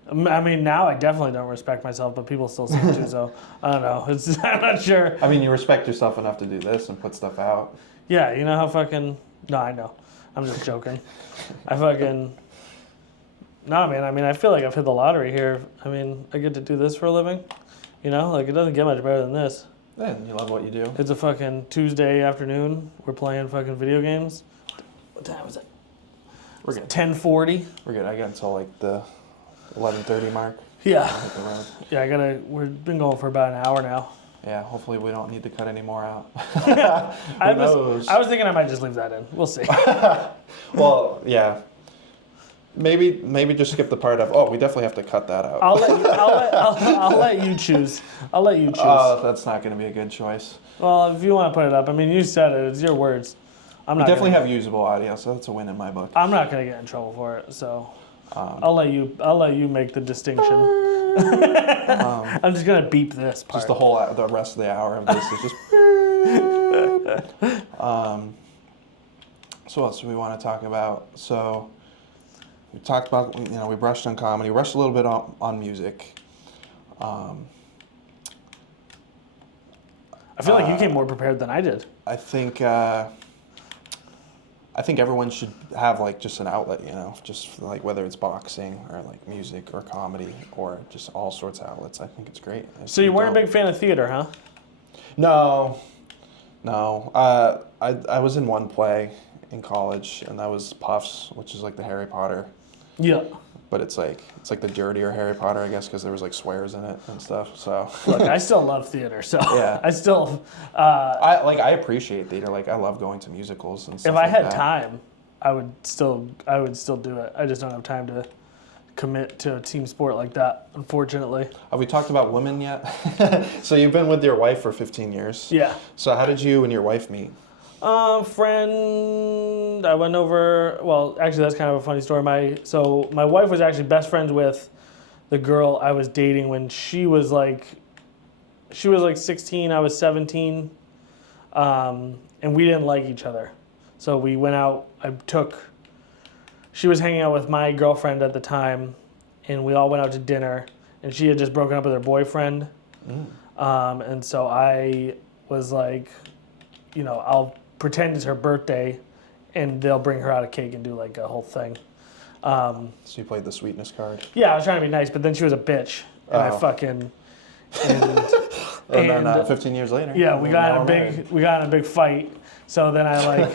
I mean, now I definitely don't respect myself, but people still seem to, so I don't know. I'm not sure. I mean, you respect yourself enough to do this and put stuff out. Yeah, you know how fucking... No, I know. I'm just joking. I fucking... No, man, I mean, I feel like I've hit the lottery here. I mean, I get to do this for a living. You know, like, it doesn't get much better than this. Yeah, and you love what you do. It's a fucking Tuesday afternoon. We're playing fucking video games. What time is it? We're good. 10:40. We're good. I got until like the 11:30 mark. Yeah. I'll hit the road. Yeah, we've been going for about an hour now. Yeah, hopefully we don't need to cut any more out. I knows? was thinking I might just leave that in. We'll see. Well, yeah. Maybe just skip the part of, oh, we definitely have to cut that out. I'll let you choose. I'll let you choose. Oh, that's not going to be a good choice. Well, if you want to put it up, I mean, you said it. It's your words. I'm We not definitely gonna, have usable audio, so that's a win in my book. I'm not gonna get in trouble for it. So I'll let you make the distinction. I'm just gonna beep this part. Just the rest of the hour of this is just. So what else do we want to talk about? So we talked about, we brushed on comedy, brushed a little bit on music. I feel like you came more prepared than I did. I think everyone should have like just an outlet, just like whether it's boxing or like music or comedy or just all sorts of outlets. I think it's great. So you weren't a big fan of theater, huh? No. I was in one play in college, and that was Puffs, which is like the Harry Potter Yeah. but it's like the dirtier Harry Potter, I guess, because there was like swears in it and stuff. So Look, I still love theater, so Yeah. I still. I appreciate theater. Like I love going to musicals and stuff. If I like had that. time, I would still do it. I just don't have time to commit to a team sport like that, unfortunately. Have we talked about women yet? So you've been with your wife for 15 years. Yeah. So how did you and your wife meet? Friend, I went over. Well, actually, that's kind of a funny story. My wife was actually best friends with the girl I was dating when she was like 16, I was 17, and we didn't like each other. So we went out. She was hanging out with my girlfriend at the time, and we all went out to dinner. And she had just broken up with her boyfriend, and so I was like, I'll pretend it's her birthday, and they'll bring her out a cake and do like a whole thing. So you played the sweetness card. Yeah, I was trying to be nice, but then she was a bitch, and I fucking. And then 15 years later. Yeah, we got in a big fight. So then I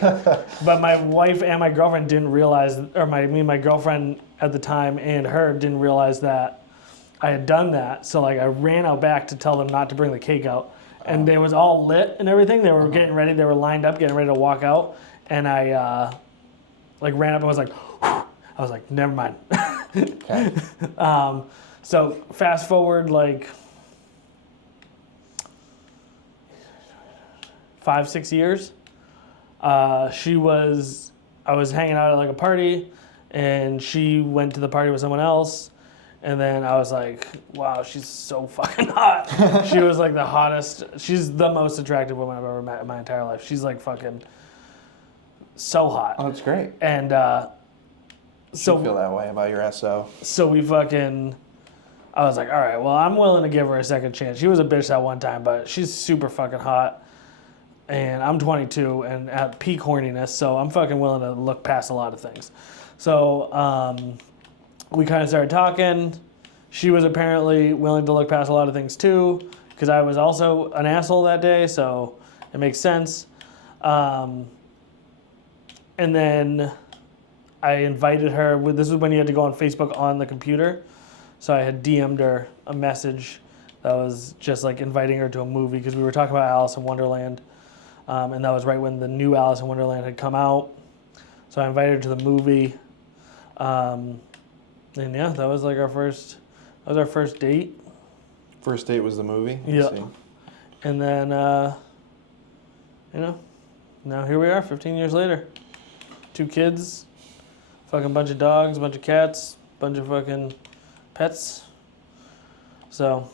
but my wife and my girlfriend didn't realize, or my girlfriend at the time and her didn't realize that I had done that. So I ran out back to tell them not to bring the cake out. And they was all lit and everything. They were getting ready. They were lined up, getting ready to walk out. And I ran up and was like, I was like, never mind. Okay. So fast forward 5-6 years. I was hanging out at a party, and she went to the party with someone else. And then I was like, wow, she's so fucking hot. She was like the hottest. She's the most attractive woman I've ever met in my entire life. She's like fucking so hot. Oh, that's great. And So feel that way about your SO. so I was like, all right, well, I'm willing to give her a second chance. She was a bitch that one time, but she's super fucking hot. And I'm 22 and at peak horniness, so I'm fucking willing to look past a lot of things. So we kind of started talking. She was apparently willing to look past a lot of things too, because I was also an asshole that day, so it makes sense. And then I invited her. This is when you had to go on Facebook on the computer. So I had DM'd her a message that was just inviting her to a movie, because we were talking about Alice in Wonderland. And that was right when the new Alice in Wonderland had come out. So I invited her to the movie. And yeah, that was our first date. First date was the movie? Yeah. And then, now here we are 15 years later. 2 kids, fucking bunch of dogs, bunch of cats, bunch of fucking pets. So,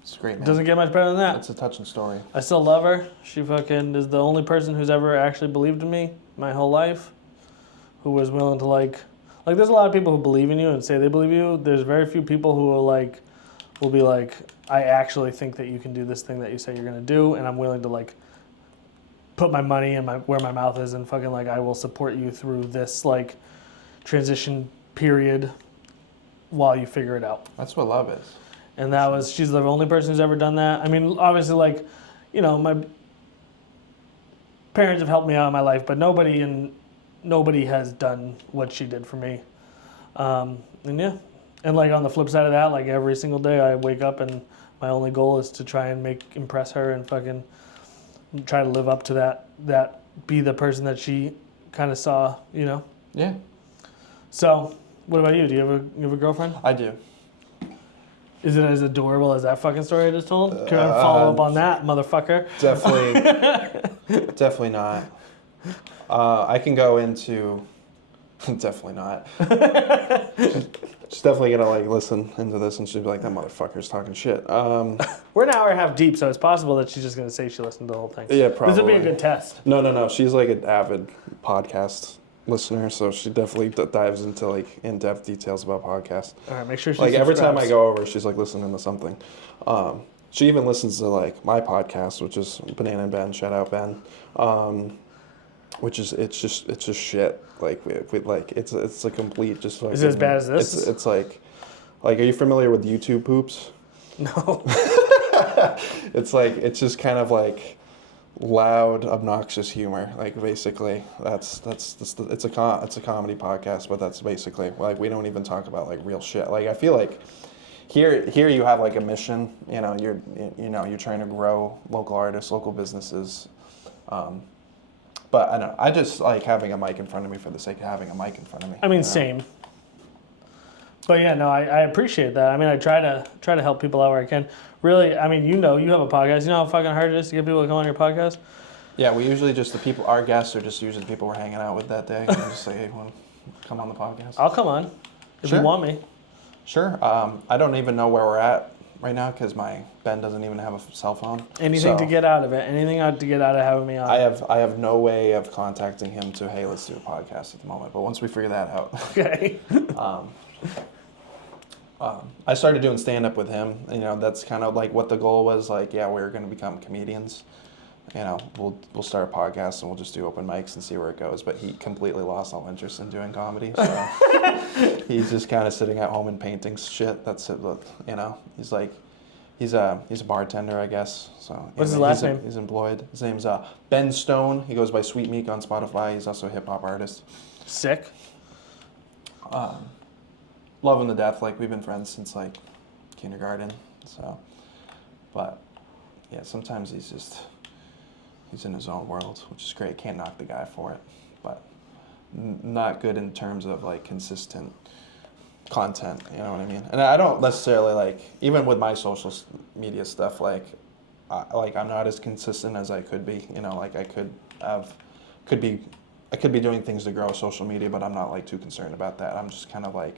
it's great, man. Doesn't get much better than that. It's a touching story. I still love her. She fucking is the only person who's ever actually believed in me my whole life. Who was willing to there's a lot of people who believe in you and say they believe you. There's very few people who will be like, I actually think that you can do this thing that you say you're gonna do, and I'm willing to put my money in where my mouth is, and fucking I will support you through this transition period while you figure it out. That's what love is. And she's the only person who's ever done that. I mean, obviously, my parents have helped me out in my life, but nobody has done what she did for me. And yeah. And on the flip side of that, every single day I wake up and my only goal is to try and impress her and fucking try to live up to that be the person that she kind of saw, Yeah. So, what about you? Do you have a girlfriend? I do. Is it as adorable as that fucking story I just told? Can I follow up on that, motherfucker? Definitely not. I can go into... Definitely not. She's definitely going to listen into this and she'll be like, that motherfucker's talking shit. We're an hour and a half deep, so it's possible that she's just going to say she listened to the whole thing. Yeah, probably. This would be a good test. No. She's an avid podcast listener, so she definitely dives into in-depth details about podcasts. All right, make sure she every time I go over, she's listening to something. She even listens to my podcast, which is Banana and Ben. Shout out Ben. Which is it's just shit. It's a complete just Is it as bad as this? It's are you familiar with YouTube poops? No. It's just kind of loud, obnoxious humor. Like basically, it's a comedy podcast, but that's basically like we don't even talk about like real shit. Like I feel like here you have like a mission. You know, you're trying to grow local artists, local businesses. But I don't know. I just like having a mic in front of me for the sake of having a mic in front of me. I mean, same. But yeah, no, I appreciate that. I mean, I try to help people out where I can. Really, I mean, you have a podcast. You know how fucking hard it is to get people to come on your podcast? Yeah, we usually just our guests are just usually the people we're hanging out with that day. And just say, hey, want to come on the podcast? I'll come on if you want me. Sure. I don't even know where we're at right now because Ben doesn't even have a cell phone. Anything to get out of it. Anything to get out of having me on. I have no way of contacting him to, hey, let's do a podcast at the moment. But once we figure that out. Okay. I started doing stand-up with him. You know, that's kind of like what the goal was. Like, yeah, we're going to become comedians. You know, we'll start a podcast and we'll just do open mics and see where it goes. But he completely lost all interest in doing comedy. So he's just kind of sitting at home and painting shit. That's it. You know, he's a bartender, I guess. So what's his last name? He's employed. His name's Ben Stone. He goes by Sweet Meek on Spotify. He's also a hip hop artist. Sick. Love him to death. Like, we've been friends since, like, kindergarten. So, but, yeah, sometimes he's in his own world, which is great. Can't knock the guy for it. But not good in terms of, like, consistent content. You know what I mean? And I don't necessarily, like, even with my social media stuff, like I'm not as consistent as I could be. You know, like, I could be doing things to grow social media, but I'm not, like, too concerned about that. I'm just kind of, like,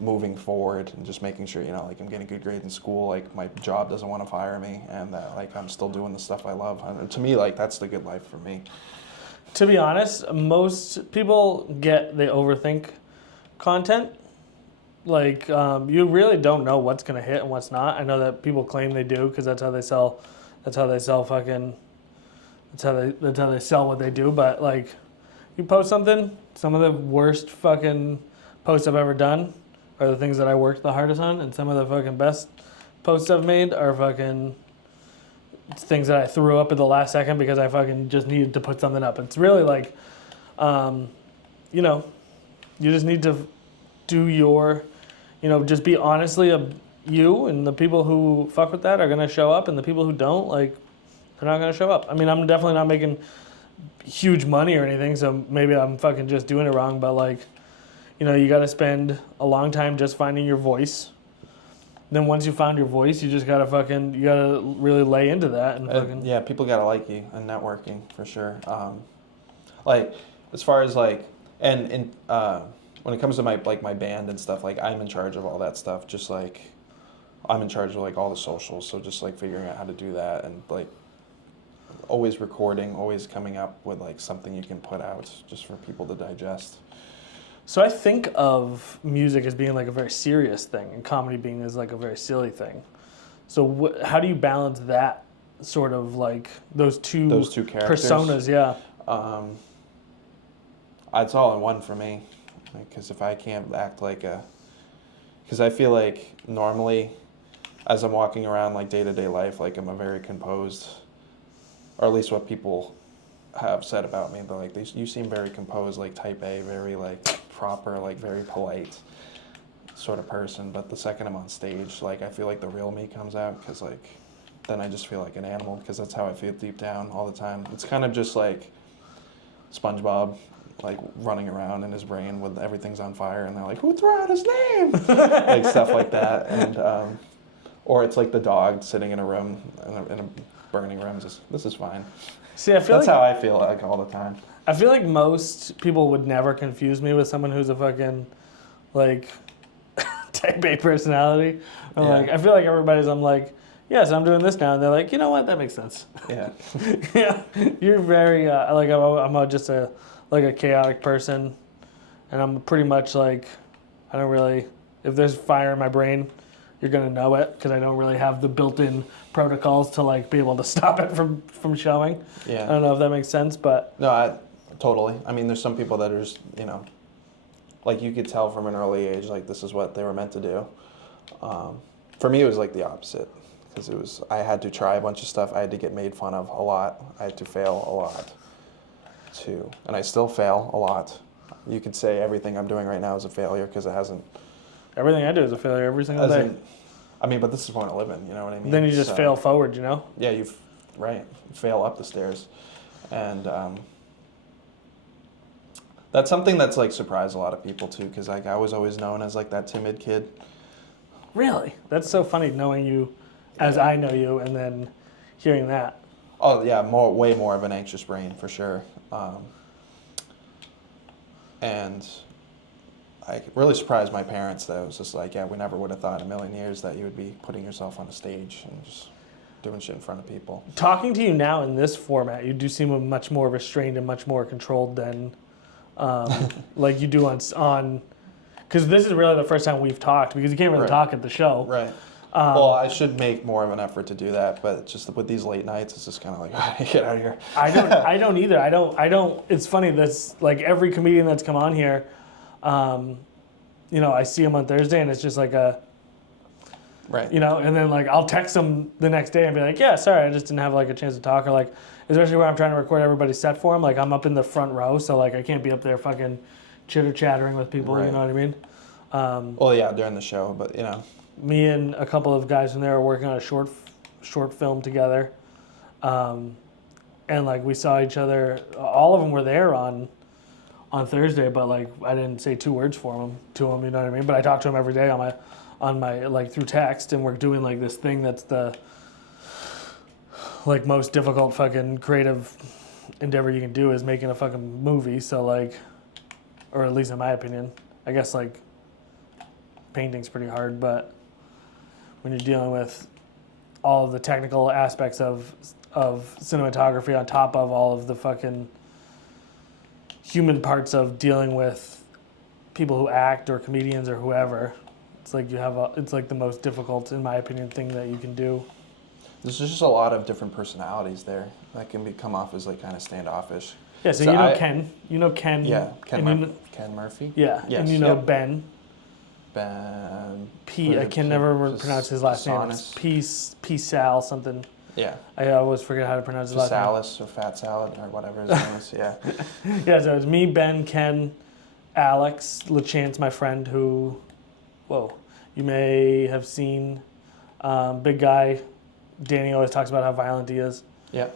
moving forward and just making sure, you know, like I'm getting good grades in school, like my job doesn't want to fire me, and that like I'm still doing the stuff I love. And to me, like that's the good life for me. To be honest, most people they overthink content. Like you really don't know what's gonna hit and what's not. I know that people claim they do because that's how they sell. That's how they sell what they do. But like, you post something. Some of the worst fucking posts I've ever done are the things that I worked the hardest on, and some of the fucking best posts I've made are fucking things that I threw up at the last second because I fucking just needed to put something up. It's really like, you know, you just need to do your, you know, just be honestly you, and the people who fuck with that are gonna show up, and the people who don't, like, they're not gonna show up. I mean, I'm definitely not making huge money or anything, so maybe I'm fucking just doing it wrong, but like, you know, you got to spend a long time just finding your voice. Then once you found your voice, you just got to really lay into that. And fucking... Yeah, people got to like you and networking for sure. Like, as far as like, and when it comes to my band and stuff, like I'm in charge of all that stuff. Just like, I'm in charge of like all the socials. So just like figuring out how to do that and like always recording, always coming up with like something you can put out just for people to digest. So I think of music as being like a very serious thing, and comedy being as like a very silly thing. So how do you balance that sort of like those two characters? Personas? Yeah. It's all in one for me, because if I can't act because I feel like normally, as I'm walking around like day-to-day life, like I'm a very composed, or at least what people have said about me. They're like, you seem very composed, like type A, very like proper, like very polite sort of person. But the second I'm on stage, like I feel like the real me comes out, because like then I just feel like an animal, because that's how I feel deep down all the time. It's kind of just like SpongeBob, like running around in his brain with everything's on fire, and they're like, who threw out his name? Like stuff like that. And or it's like the dog sitting in a room in a burning room. This is fine. See, I feel that's how I feel like all the time. I feel like most people would never confuse me with someone who's a fucking, like, type A personality. Or Yeah. like, I feel like I'm like, yes, I'm doing this now. And they're like, you know what? That makes sense. Yeah. Yeah. You're very, like, just a chaotic person. And I'm pretty much like, I don't really, if there's fire in my brain, you're going to know it, because I don't really have the built-in protocols to like be able to stop it from showing. Yeah. I don't know if that makes sense, but No, totally. I mean, there's some people that are just, you know, like you could tell from an early age, like this is what they were meant to do. For me, it was like the opposite. because I had to try a bunch of stuff. I had to get made fun of a lot. I had to fail a lot too, and I still fail a lot. You could say everything I'm doing right now is a failure because it hasn't. Everything I do is a failure every single day. I mean, but this is the point I live in. You know what I mean? Then you just fail forward. You know? Yeah, right. You fail up the stairs, and that's something that's like surprised a lot of people too. Because like I was always known as like that timid kid. Really? That's so funny knowing you as I know you and then hearing that. Oh yeah, way more of an anxious brain for sure. And I really surprised my parents that it was just like, yeah, we never would have thought in a million years that you would be putting yourself on a stage and just doing shit in front of people. Talking to you now in this format, you do seem much more restrained and much more controlled than like you do on because this is really the first time we've talked because you can't really talk at the show. Right. Well, I should make more of an effort to do that, but just with these late nights, it's just kind of like, get out of here. I don't either. I don't. It's funny. That's like every comedian that's come on here, you know, I see him on Thursday and it's just like right. You know, and then like I'll text them the next day and be like, yeah, sorry, I just didn't have like a chance to talk, or like, especially when I'm trying to record everybody's set for them, like I'm up in the front row, so like I can't be up there fucking chitter-chattering with people, right. You know what I mean? Well, yeah, during the show, but you know. Me and a couple of guys from there are working on a short film together, and like we saw each other. All of them were there on Thursday, but like I didn't say two words to them. You know what I mean? But I talk to them every day on my like through text, and we're doing like this thing that's the like most difficult fucking creative endeavor you can do is making a fucking movie. So like, or at least in my opinion, I guess like painting's pretty hard, but when you're dealing with all of the technical aspects of cinematography on top of all of the fucking human parts of dealing with people who act or comedians or whoever, it's like it's like the most difficult, in my opinion, thing that you can do. There's just a lot of different personalities there that can come off as like kind of standoffish. Yeah, so Ken. You know Ken. Yeah, Ken Murphy. Yeah, yes, and you know Ben. I can never pronounce his last name. It's P Sal something. Yeah. I always forget how to pronounce his last name. Salis or Fat Salad or whatever his name is. Yeah. Yeah, so it's me, Ben, Ken, Alex, LaChance, my friend, who, you may have seen. Big guy. Danny always talks about how violent he is. Yeah.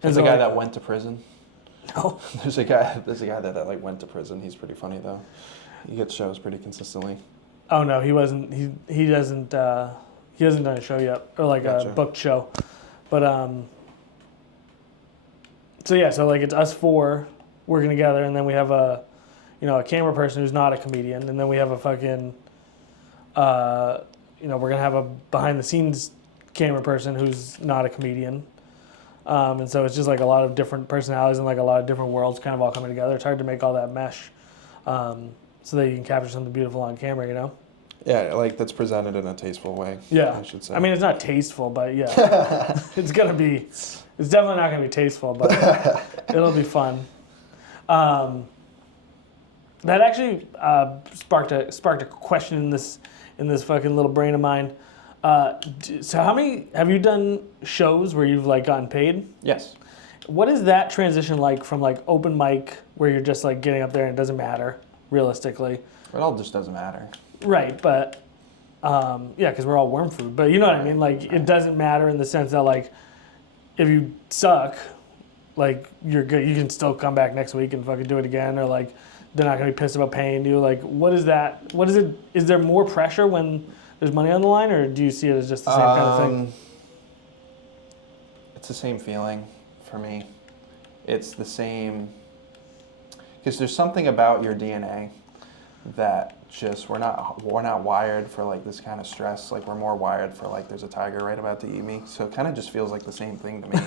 There's a guy that went to prison. No. There's a guy that like went to prison. He's pretty funny though. He gets shows pretty consistently. Oh no, he wasn't. He hasn't done a show yet, or like a booked show. But so yeah, so like it's us four working together, and then we have a camera person who's not a comedian, and then we have a fucking we're gonna have a behind the scenes camera person who's not a comedian. And so it's just like a lot of different personalities and like a lot of different worlds kind of all coming together. It's hard to make all that mesh so that you can capture something beautiful on camera, you know? Yeah, like that's presented in a tasteful way. Yeah. I should say. I mean, it's not tasteful, but yeah. It's definitely not going to be tasteful, but it'll be fun. That actually sparked a question in this fucking little brain of mine. So how many have you done shows where you've like gotten paid? Yes. What is that transition like from like open mic where you're just like getting up there and it doesn't matter realistically? It all just doesn't matter. Right, but yeah, because we're all worm food. But you know what I mean? Like it doesn't matter in the sense that like if you suck, like you're good, you can still come back next week and fucking do it again, or like they're not gonna be pissed about paying you. Like what is that? What is it? Is there more pressure when there's money on the line, or do you see it as just the same kind of thing? It's the same feeling for me. It's the same, because there's something about your DNA that just we're not wired for like this kind of stress. Like we're more wired for like there's a tiger right about to eat me. So it kind of just feels like the same thing to me.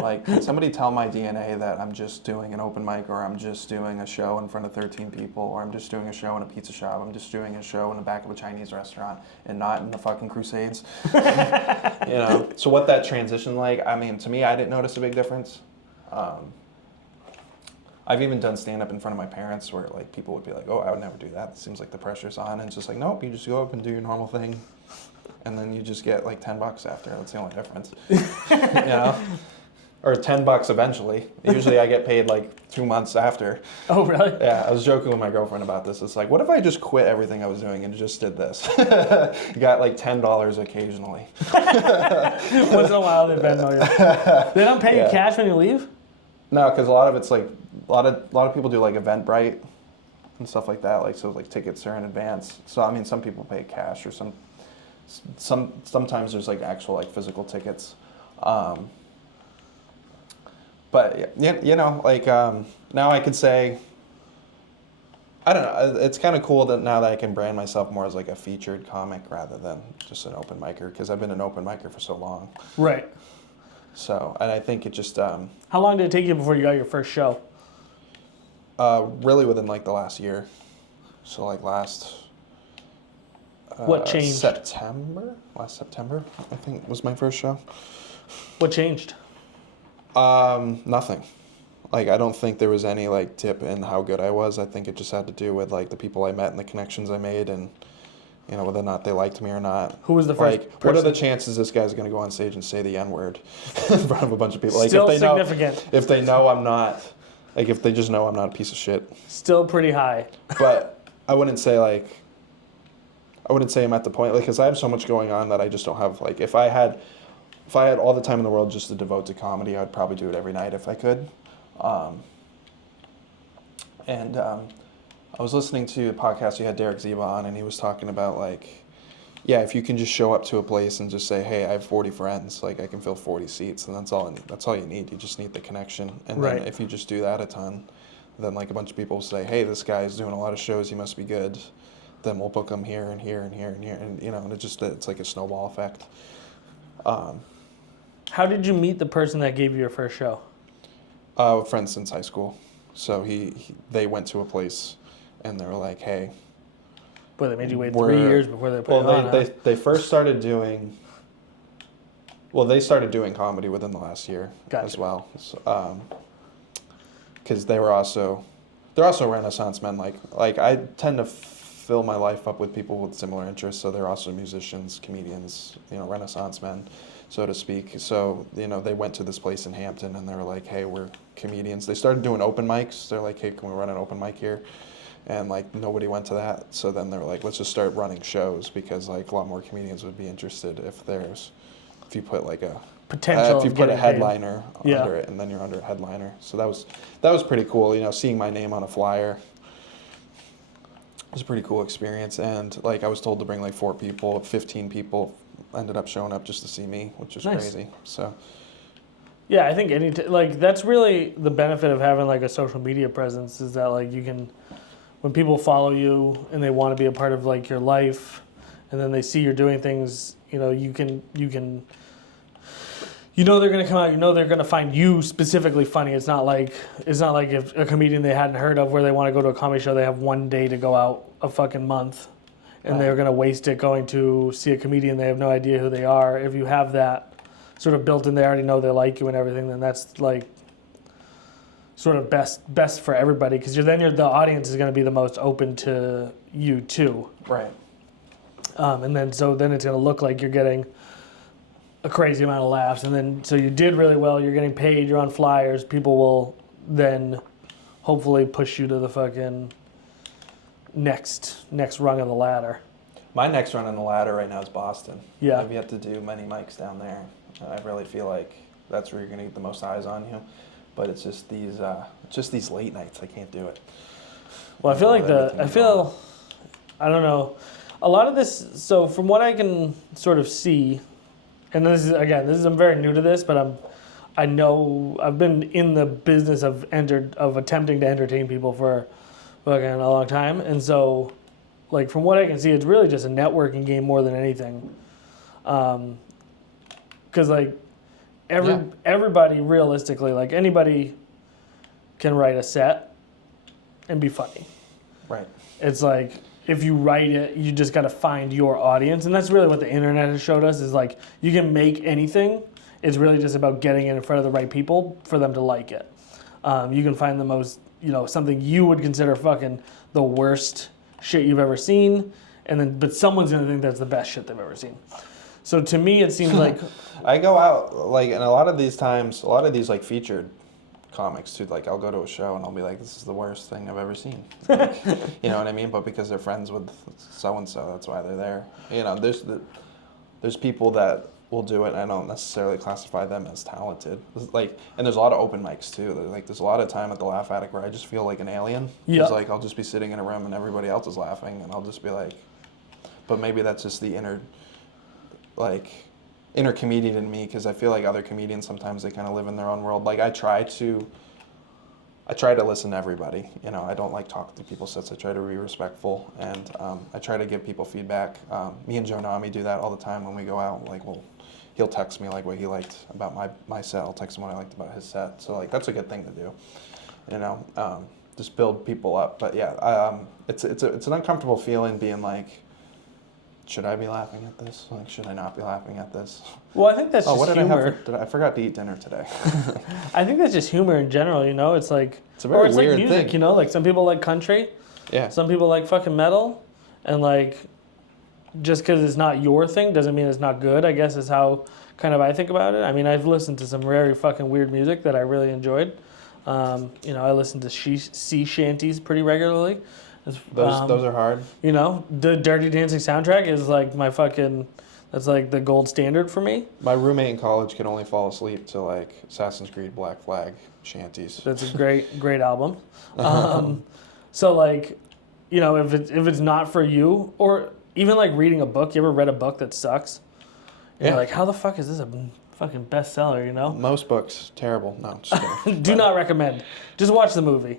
Like can somebody tell my DNA that I'm just doing an open mic, or I'm just doing a show in front of 13 people, or I'm just doing a show in a pizza shop, I'm just doing a show in the back of a Chinese restaurant and not in the fucking Crusades. You know. So what that transition like? I mean, to me, I didn't notice a big difference. I've even done stand-up in front of my parents where like people would be like, oh, I would never do that. It seems like the pressure's on. And it's just like, nope, you just go up and do your normal thing. and then you just get like $10 after. That's the only difference. You know? Or $10 eventually. Usually I get paid like 2 months after. Oh, really? Yeah, I was joking with my girlfriend about this. It's like, what if I just quit everything I was doing and just did this? Got like $10 occasionally. Once in a while they Venmo you. They don't pay you cash when you leave? No, because a lot of it's like, a lot of people do like Eventbrite and stuff like that. Like, so like tickets are in advance. So I mean, some people pay cash, or sometimes there's like actual like physical tickets. But you know, like now I could say, I don't know. It's kind of cool that now that I can brand myself more as like a featured comic rather than just an open micer, because I've been an open micer for so long. Right. So, and I think it just. How long did it take you before you got your first show? Really within like the last year. So like last. What changed? Last September, I think was my first show. What changed? Nothing. Like, I don't think there was any like tip in how good I was. I think it just had to do with like the people I met and the connections I made, and you know, whether or not they liked me or not. Who was the first Like, person? what are the chances this guy's going to go on stage and say the N-word in front of a bunch of people? Like, Still if they significant. know, if they know I'm not, like, if they just know I'm not a piece of shit. Still pretty high. But I wouldn't say I'm at the point, like, because I have so much going on that I just don't have, like, if I had all the time in the world just to devote to comedy, I'd probably do it every night if I could. I was listening to a podcast, you had Derek Ziba on, and he was talking about, like, yeah, if you can just show up to a place and just say, hey, I have 40 friends, like, I can fill 40 seats, and that's all you need. You just need the connection. And right. Then if you just do that a ton, then, like, a bunch of people will say, hey, this guy's doing a lot of shows, he must be good. Then we'll book him here and here and here and here, and, you know, and it's like a snowball effect. How did you meet the person that gave you your first show? Friends since high school. So they went to a place, and they were like, "Hey." Boy, they made you wait 3 years before they put it on. They first started doing. Well, they started doing comedy within the last year as well, because they're also Renaissance men. Like I tend to fill my life up with people with similar interests, so they're also musicians, comedians, you know, Renaissance men, so to speak. So, you know, they went to this place in Hampton, and they were like, hey, we're comedians. They started doing open mics. They're like, hey, can we run an open mic here? And, like, nobody went to that. So then they were like, let's just start running shows, because, like, a lot more comedians would be interested if you put, like, a potential. if you put a headliner under it, and then you're under a headliner. So that was pretty cool, you know, seeing my name on a flyer. It was a pretty cool experience, and like I was told to bring like 4 people, 15 people ended up showing up just to see me, which was crazy. So yeah, I think like that's really the benefit of having like a social media presence, is that like you can, when people follow you and they want to be a part of like your life, and then they see you're doing things, you know, you can you know they're gonna come out. You know they're gonna find you specifically funny. It's not like if a comedian they hadn't heard of, where they want to go to a comedy show, they have one day to go out a fucking month, and they're gonna waste it going to see a comedian. They have no idea who they are. If you have that sort of built in, they already know they like you and everything. Then that's like sort of best for everybody, because the audience is gonna be the most open to you too. Right. And then it's gonna look like you're getting a crazy amount of laughs, and then so you did really well, you're getting paid, you're on flyers, people will then hopefully push you to the fucking next rung of the ladder. My next run on the ladder right now is Boston. Yeah. I've yet to do many mics down there. I really feel like that's where you're gonna get the most eyes on you, but it's just these late nights, I can't do it. Well, I feel like I don't know, a lot of this, so from what I can sort of see, and I'm very new to this, but I know I've been in the business of attempting to entertain people for fucking a long time, and so like from what I can see, it's really just a networking game more than anything. Because like everybody realistically, like anybody can write a set and be funny. Right. It's like, if you write it, you just got to find your audience. And that's really what the internet has showed us, is like, you can make anything. It's really just about getting it in front of the right people for them to like it. You can find the most, you know, something you would consider fucking the worst shit you've ever seen, but someone's going to think that's the best shit they've ever seen. So to me, it seems like I go out like, and a lot of these like featured comics too. Like I'll go to a show and I'll be like, this is the worst thing I've ever seen. Like, you know what I mean? But because they're friends with so and so, that's why they're there. You know, there's people that will do it, and I don't necessarily classify them as talented. Like, and there's a lot of open mics too. There's a lot of time at the Laugh Attic where I just feel like an alien. Yeah. Because like I'll just be sitting in a room and everybody else is laughing, and I'll just be like, but maybe that's just the inner comedian in me, because I feel like other comedians sometimes they kind of live in their own world. Like I try to listen to everybody. You know, I don't like talking to people's sets. I try to be respectful, and I try to give people feedback. Me and Joe Nami do that all the time when we go out. Like, he'll text me like what he liked about my set. I'll text him what I liked about his set. So like that's a good thing to do. You know, just build people up. But yeah, it's an uncomfortable feeling being like, should I be laughing at this? Like, should I not be laughing at this? Well, I think that's just what did humor. I forgot to eat dinner today. I think that's just humor in general, you know? It's like... It's a very it's weird like music, thing. you know? Like, some people like country. Yeah. Some people like fucking metal. And, like, just because it's not your thing doesn't mean it's not good, I guess is how kind of I think about it. I mean, I've listened to some very fucking weird music that I really enjoyed. You know, I listen to sea shanties pretty regularly. Those are hard. You know, the Dirty Dancing soundtrack is like my fucking... That's like the gold standard for me. My roommate in college could only fall asleep to like Assassin's Creed Black Flag shanties. That's a great album. So like, you know, if it's not for you, or even like reading a book, you ever read a book that sucks? And You're like, how the fuck is this a fucking bestseller, you know? Most books, terrible. No, just kidding. Do not recommend. Just watch the movie.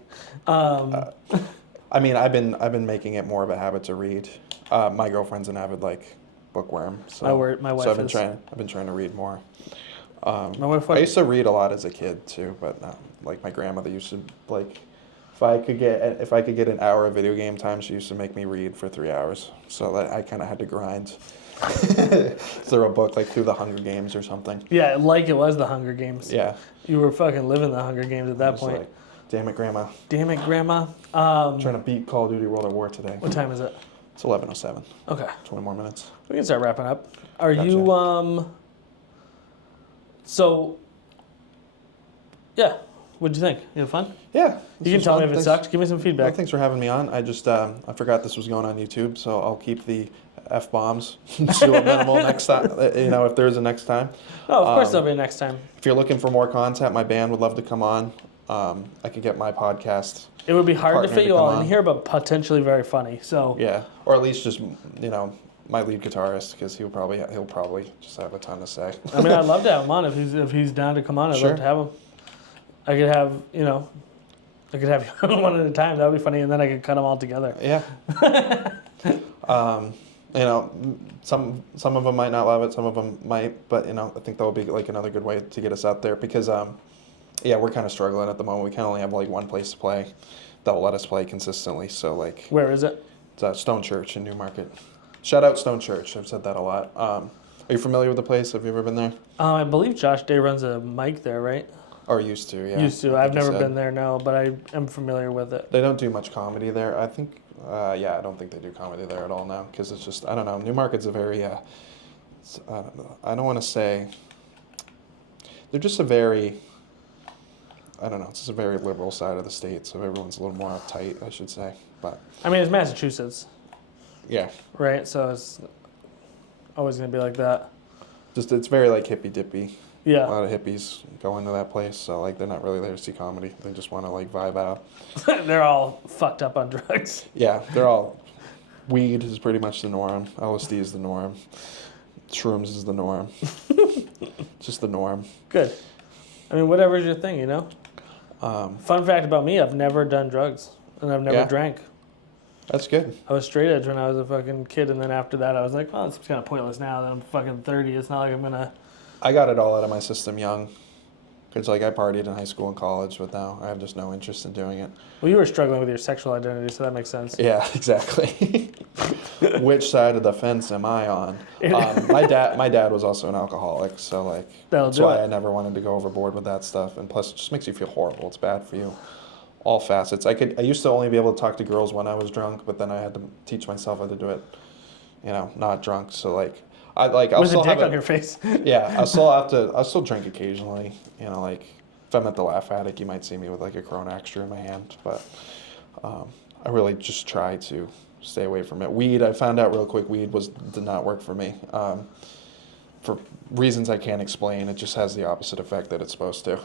I mean, I've been making it more of a habit to read. My girlfriend's an avid like bookworm, so my wife I've been trying to read more. My wife. I used to read a lot as a kid too, but like my grandmother used to like, if I could get an hour of video game time, she used to make me read for 3 hours. So that I kind of had to grind through a book, like through the Hunger Games or something. Yeah, like it was the Hunger Games. Yeah. You were fucking living the Hunger Games at that point. Like, damn it, Grandma. Damn it, Grandma. I'm trying to beat Call of Duty World at War today. What time is it? It's 11:07. Okay. 20 more minutes. We can start wrapping up. Are Gotcha. you, so, yeah. What'd you think? You have fun? Yeah. You can tell me if it sucked. Give me some feedback. Thanks for having me on. I just, I forgot this was going on YouTube, so I'll keep the F-bombs to a minimal next time, you know, if there is a next time. Oh, of course there'll be a next time. If you're looking for more content, my band would love to come on. I could get my podcast. It would be hard to fit you come all on. in here, but potentially very funny. So Yeah, or at least just, you know, my lead guitarist, because he'll probably just have a ton to say. I mean, I'd love to have him on if he's down to come on. I'd Sure. love to have him. I could have you one at a time. That would be funny, and then I could cut them all together. Yeah. You know, some of them might not love it, some of them might, but you know, I think that would be like another good way to get us out there, because yeah, we're kind of struggling at the moment. We can only have like one place to play that will let us play consistently. So like, Where is it? it's Stone Church in Newmarket. Shout out Stone Church. I've said that a lot. Are you familiar with the place? Have you ever been there? I believe Josh Day runs a mic there, right? Or used to, yeah. Used to. I've never been there, no, but I am familiar with it. They don't do much comedy there. I think, yeah, I don't think they do comedy there at all now, because it's just, I don't know. Newmarket's a very, I don't want to say, they're just a very, I don't know, it's just a very liberal side of the state, so everyone's a little more uptight, I should say. But I mean, it's Massachusetts, yeah, right? So it's always going to be like that. just it's very like hippy dippy. A Yeah. lot of hippies go into that place, so like they're not really there to see comedy. They just want to like vibe out. They're all fucked up on drugs. Yeah, they're all, weed is pretty much the norm. LSD is the norm. Shrooms is the norm. Just the norm. Good. I mean, whatever's your thing, you know? Fun fact about me, I've never done drugs, and I've never Yeah. drank. That's good. I was straight edge when I was a fucking kid, and then after that I was like, oh, it's kind of pointless now that I'm fucking 30. It's not like I'm going to... I got it all out of my system young. Because like I partied in high school and college, but now I have just no interest in doing it. Well, you were struggling with your sexual identity, so that makes sense. Yeah, exactly. Which side of the fence am I on? My dad was also an alcoholic, so like that's why I never wanted to go overboard with that stuff. And plus, it just makes you feel horrible. It's bad for you, all facets. I used to only be able to talk to girls when I was drunk, but then I had to teach myself how to do it, you know, not drunk. So like, I'll With a still dick have on your face. Yeah, I'll still drink occasionally. You know, like if I'm at the Laugh Attic, you might see me with like a Corona Extra in my hand. But I really just try to stay away from it. Weed, I found out real quick, did not work for me. For reasons I can't explain, it just has the opposite effect that it's supposed to.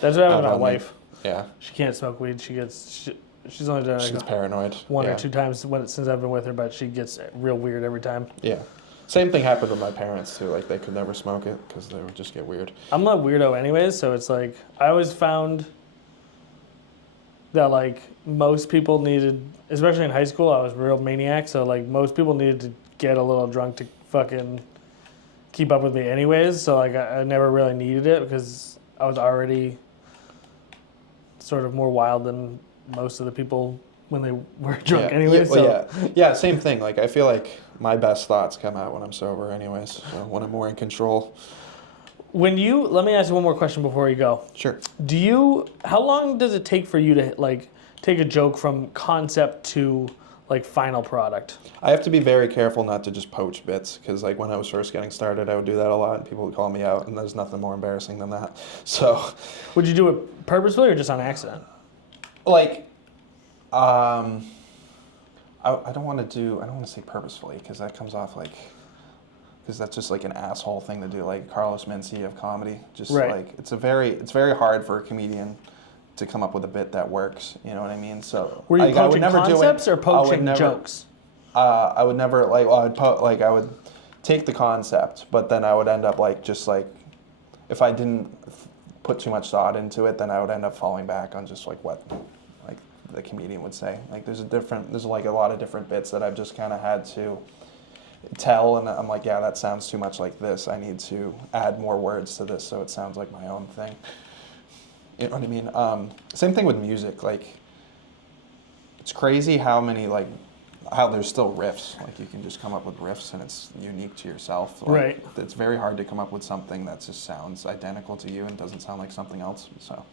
That's what happened to my on me. wife. Yeah. She can't smoke weed. She's only done She gets paranoid. one or two times since I've been with her, but she gets real weird every time. Yeah. Same thing happened with my parents too. Like they could never smoke it because they would just get weird. I'm a weirdo anyways, so it's like I always found that like most people needed, especially in high school, I was a real maniac. So like most people needed to get a little drunk to fucking keep up with me anyways. So like I never really needed it because I was already sort of more wild than most of the people when they were drunk anyway. Yeah, same thing. Like I feel like my best thoughts come out when I'm sober anyways, so when I'm more in control. Let me ask you one more question before you go. Sure. How long does it take for you to like take a joke from concept to like final product? I have to be very careful not to just poach bits because like when I was first getting started, I would do that a lot and people would call me out and there's nothing more embarrassing than that. So. Would you do it purposefully or just on accident? Like, I don't want to say purposefully because that comes off like, because that's just like an asshole thing to do, like Carlos Mencia of comedy. Just right. Like, it's very hard for a comedian to come up with a bit that works, you know what I mean? So were you like, poaching concepts or poaching jokes? I would never, like, I would take the concept, but then I would end up like, just like, if I didn't put too much thought into it, then I would end up falling back on just like what like the comedian would say. Like there's like a lot of different bits that I've just kind of had to tell, and I'm like, yeah, that sounds too much like this. I need to add more words to this so it sounds like my own thing. You know what I mean? Same thing with music. Like it's crazy how there's still riffs. Like you can just come up with riffs and it's unique to yourself. Like, right. It's very hard to come up with something that just sounds identical to you and doesn't sound like something else. So.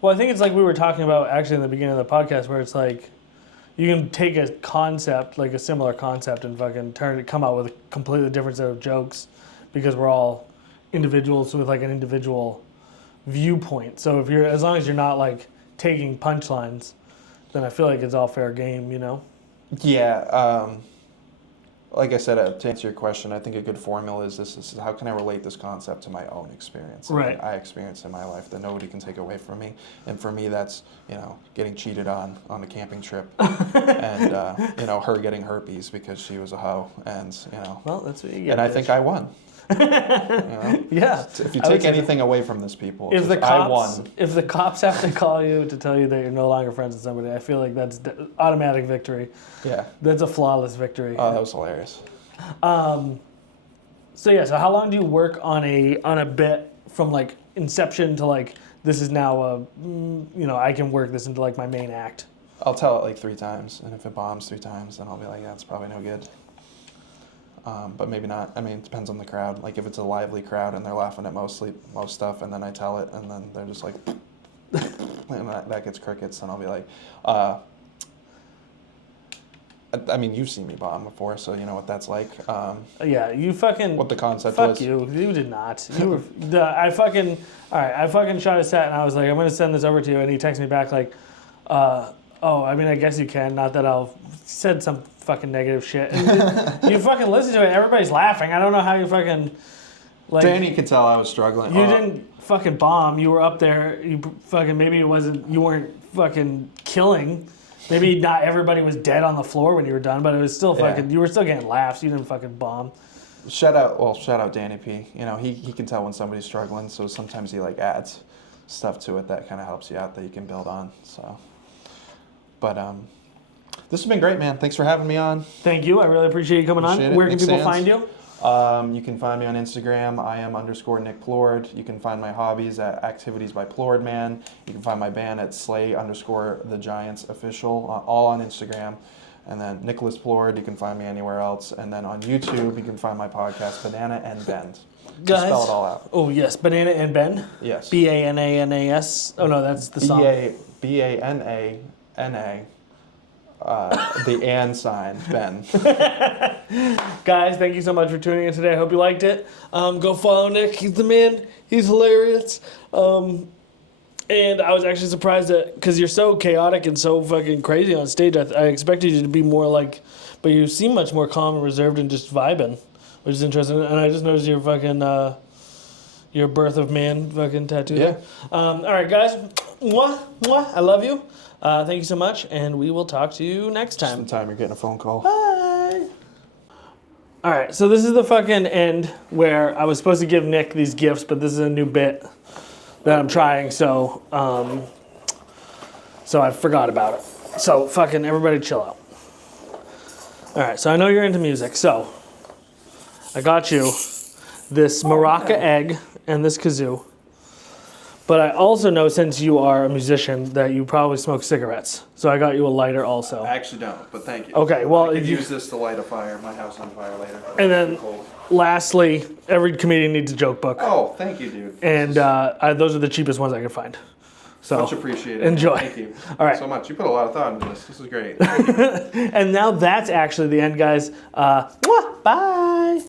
Well, I think it's like we were talking about actually in the beginning of the podcast where it's like you can take a concept, like a similar concept, and fucking come out with a completely different set of jokes because we're all individuals with like an individual viewpoint. So as long as you're not like taking punchlines, then I feel like it's all fair game, you know? Yeah. Like I said, to answer your question, I think a good formula is this is how can I relate this concept to my own experience? Right. I experienced in my life that nobody can take away from me. And for me, that's, getting cheated on a camping trip and, her getting herpes because she was a hoe. And, Well, that's what you get. And I think I won. Yeah. If you take anything away from this, people, I won. If the cops have to call you to tell you that you're no longer friends with somebody, I feel like that's automatic victory. Yeah. That's a flawless victory. Oh, that was hilarious. So how long do you work on a bit from like inception to like this is now I can work this into like my main act? I'll tell it like 3 times, and if it bombs 3 times, then I'll be like, yeah, it's probably no good. But maybe not. I mean, it depends on the crowd. Like if it's a lively crowd and they're laughing at most stuff, and then I tell it, and then they're just like, and that gets crickets, and I'll be like, I mean, you've seen me bomb before, so you know what that's like. Yeah, you fucking. What the concept was. Fuck you. You did not. You were. I fucking shot a set, and I was like, I'm gonna send this over to you, and he texted me back like, I mean, I guess you can. Not that I'll said some fucking negative shit. And you fucking listen to it. Everybody's laughing. I don't know how you fucking like. Danny could tell I was struggling. You didn't fucking bomb. You were up there. You fucking maybe it wasn't. You weren't fucking killing. Maybe not everybody was dead on the floor when you were done, but it was still fucking. Yeah. You were still getting laughs. You didn't fucking bomb. Shout out Danny P. He can tell when somebody's struggling. So sometimes he like adds stuff to it that kind of helps you out that you can build on. So. But this has been great, man. Thanks for having me on. Thank you. I really appreciate you coming on. Where can people find you? You can find me on Instagram. I am _Nick Plourde. You can find my hobbies at Activities by Plourde Man. You can find my band at Slay_The Giants Official, all on Instagram. And then Nicholas Plourde, you can find me anywhere else. And then on YouTube, you can find my podcast, Banana and Bend. Guys, spell it all out. Oh, yes. Banana and Bend? Yes. BANANAS. Oh, no, that's the song. BANANA. the and sign, Ben. Guys, thank you so much for tuning in today. I hope you liked it. Go follow Nick. He's the man. He's hilarious. And I was actually surprised that, because you're so chaotic and so fucking crazy on stage, I expected you to be more like, but you seem much more calm and reserved and just vibing, which is interesting. And I just noticed your fucking, your birth of man fucking tattoo. Yeah. All right, guys. Mwah, mwah. I love you. Thank you so much, and we will talk to you next time. Sometime you're getting a phone call. Bye. All right, so this is the fucking end where I was supposed to give Nick these gifts, but this is a new bit that I'm trying, so I forgot about it. So fucking everybody chill out. All right, so I know you're into music, so I got you this maraca egg and this kazoo. But I also know, since you are a musician, that you probably smoke cigarettes. So I got you a lighter also. I actually don't, but thank you. Okay, well, I could if you use this to light a fire, my house on fire later. And then, lastly, every comedian needs a joke book. Oh, thank you, dude. And those are the cheapest ones I could find. So much appreciated. Enjoy. Thank you. All right. So much. You put a lot of thought into this. This is great. And now that's actually the end, guys. Bye.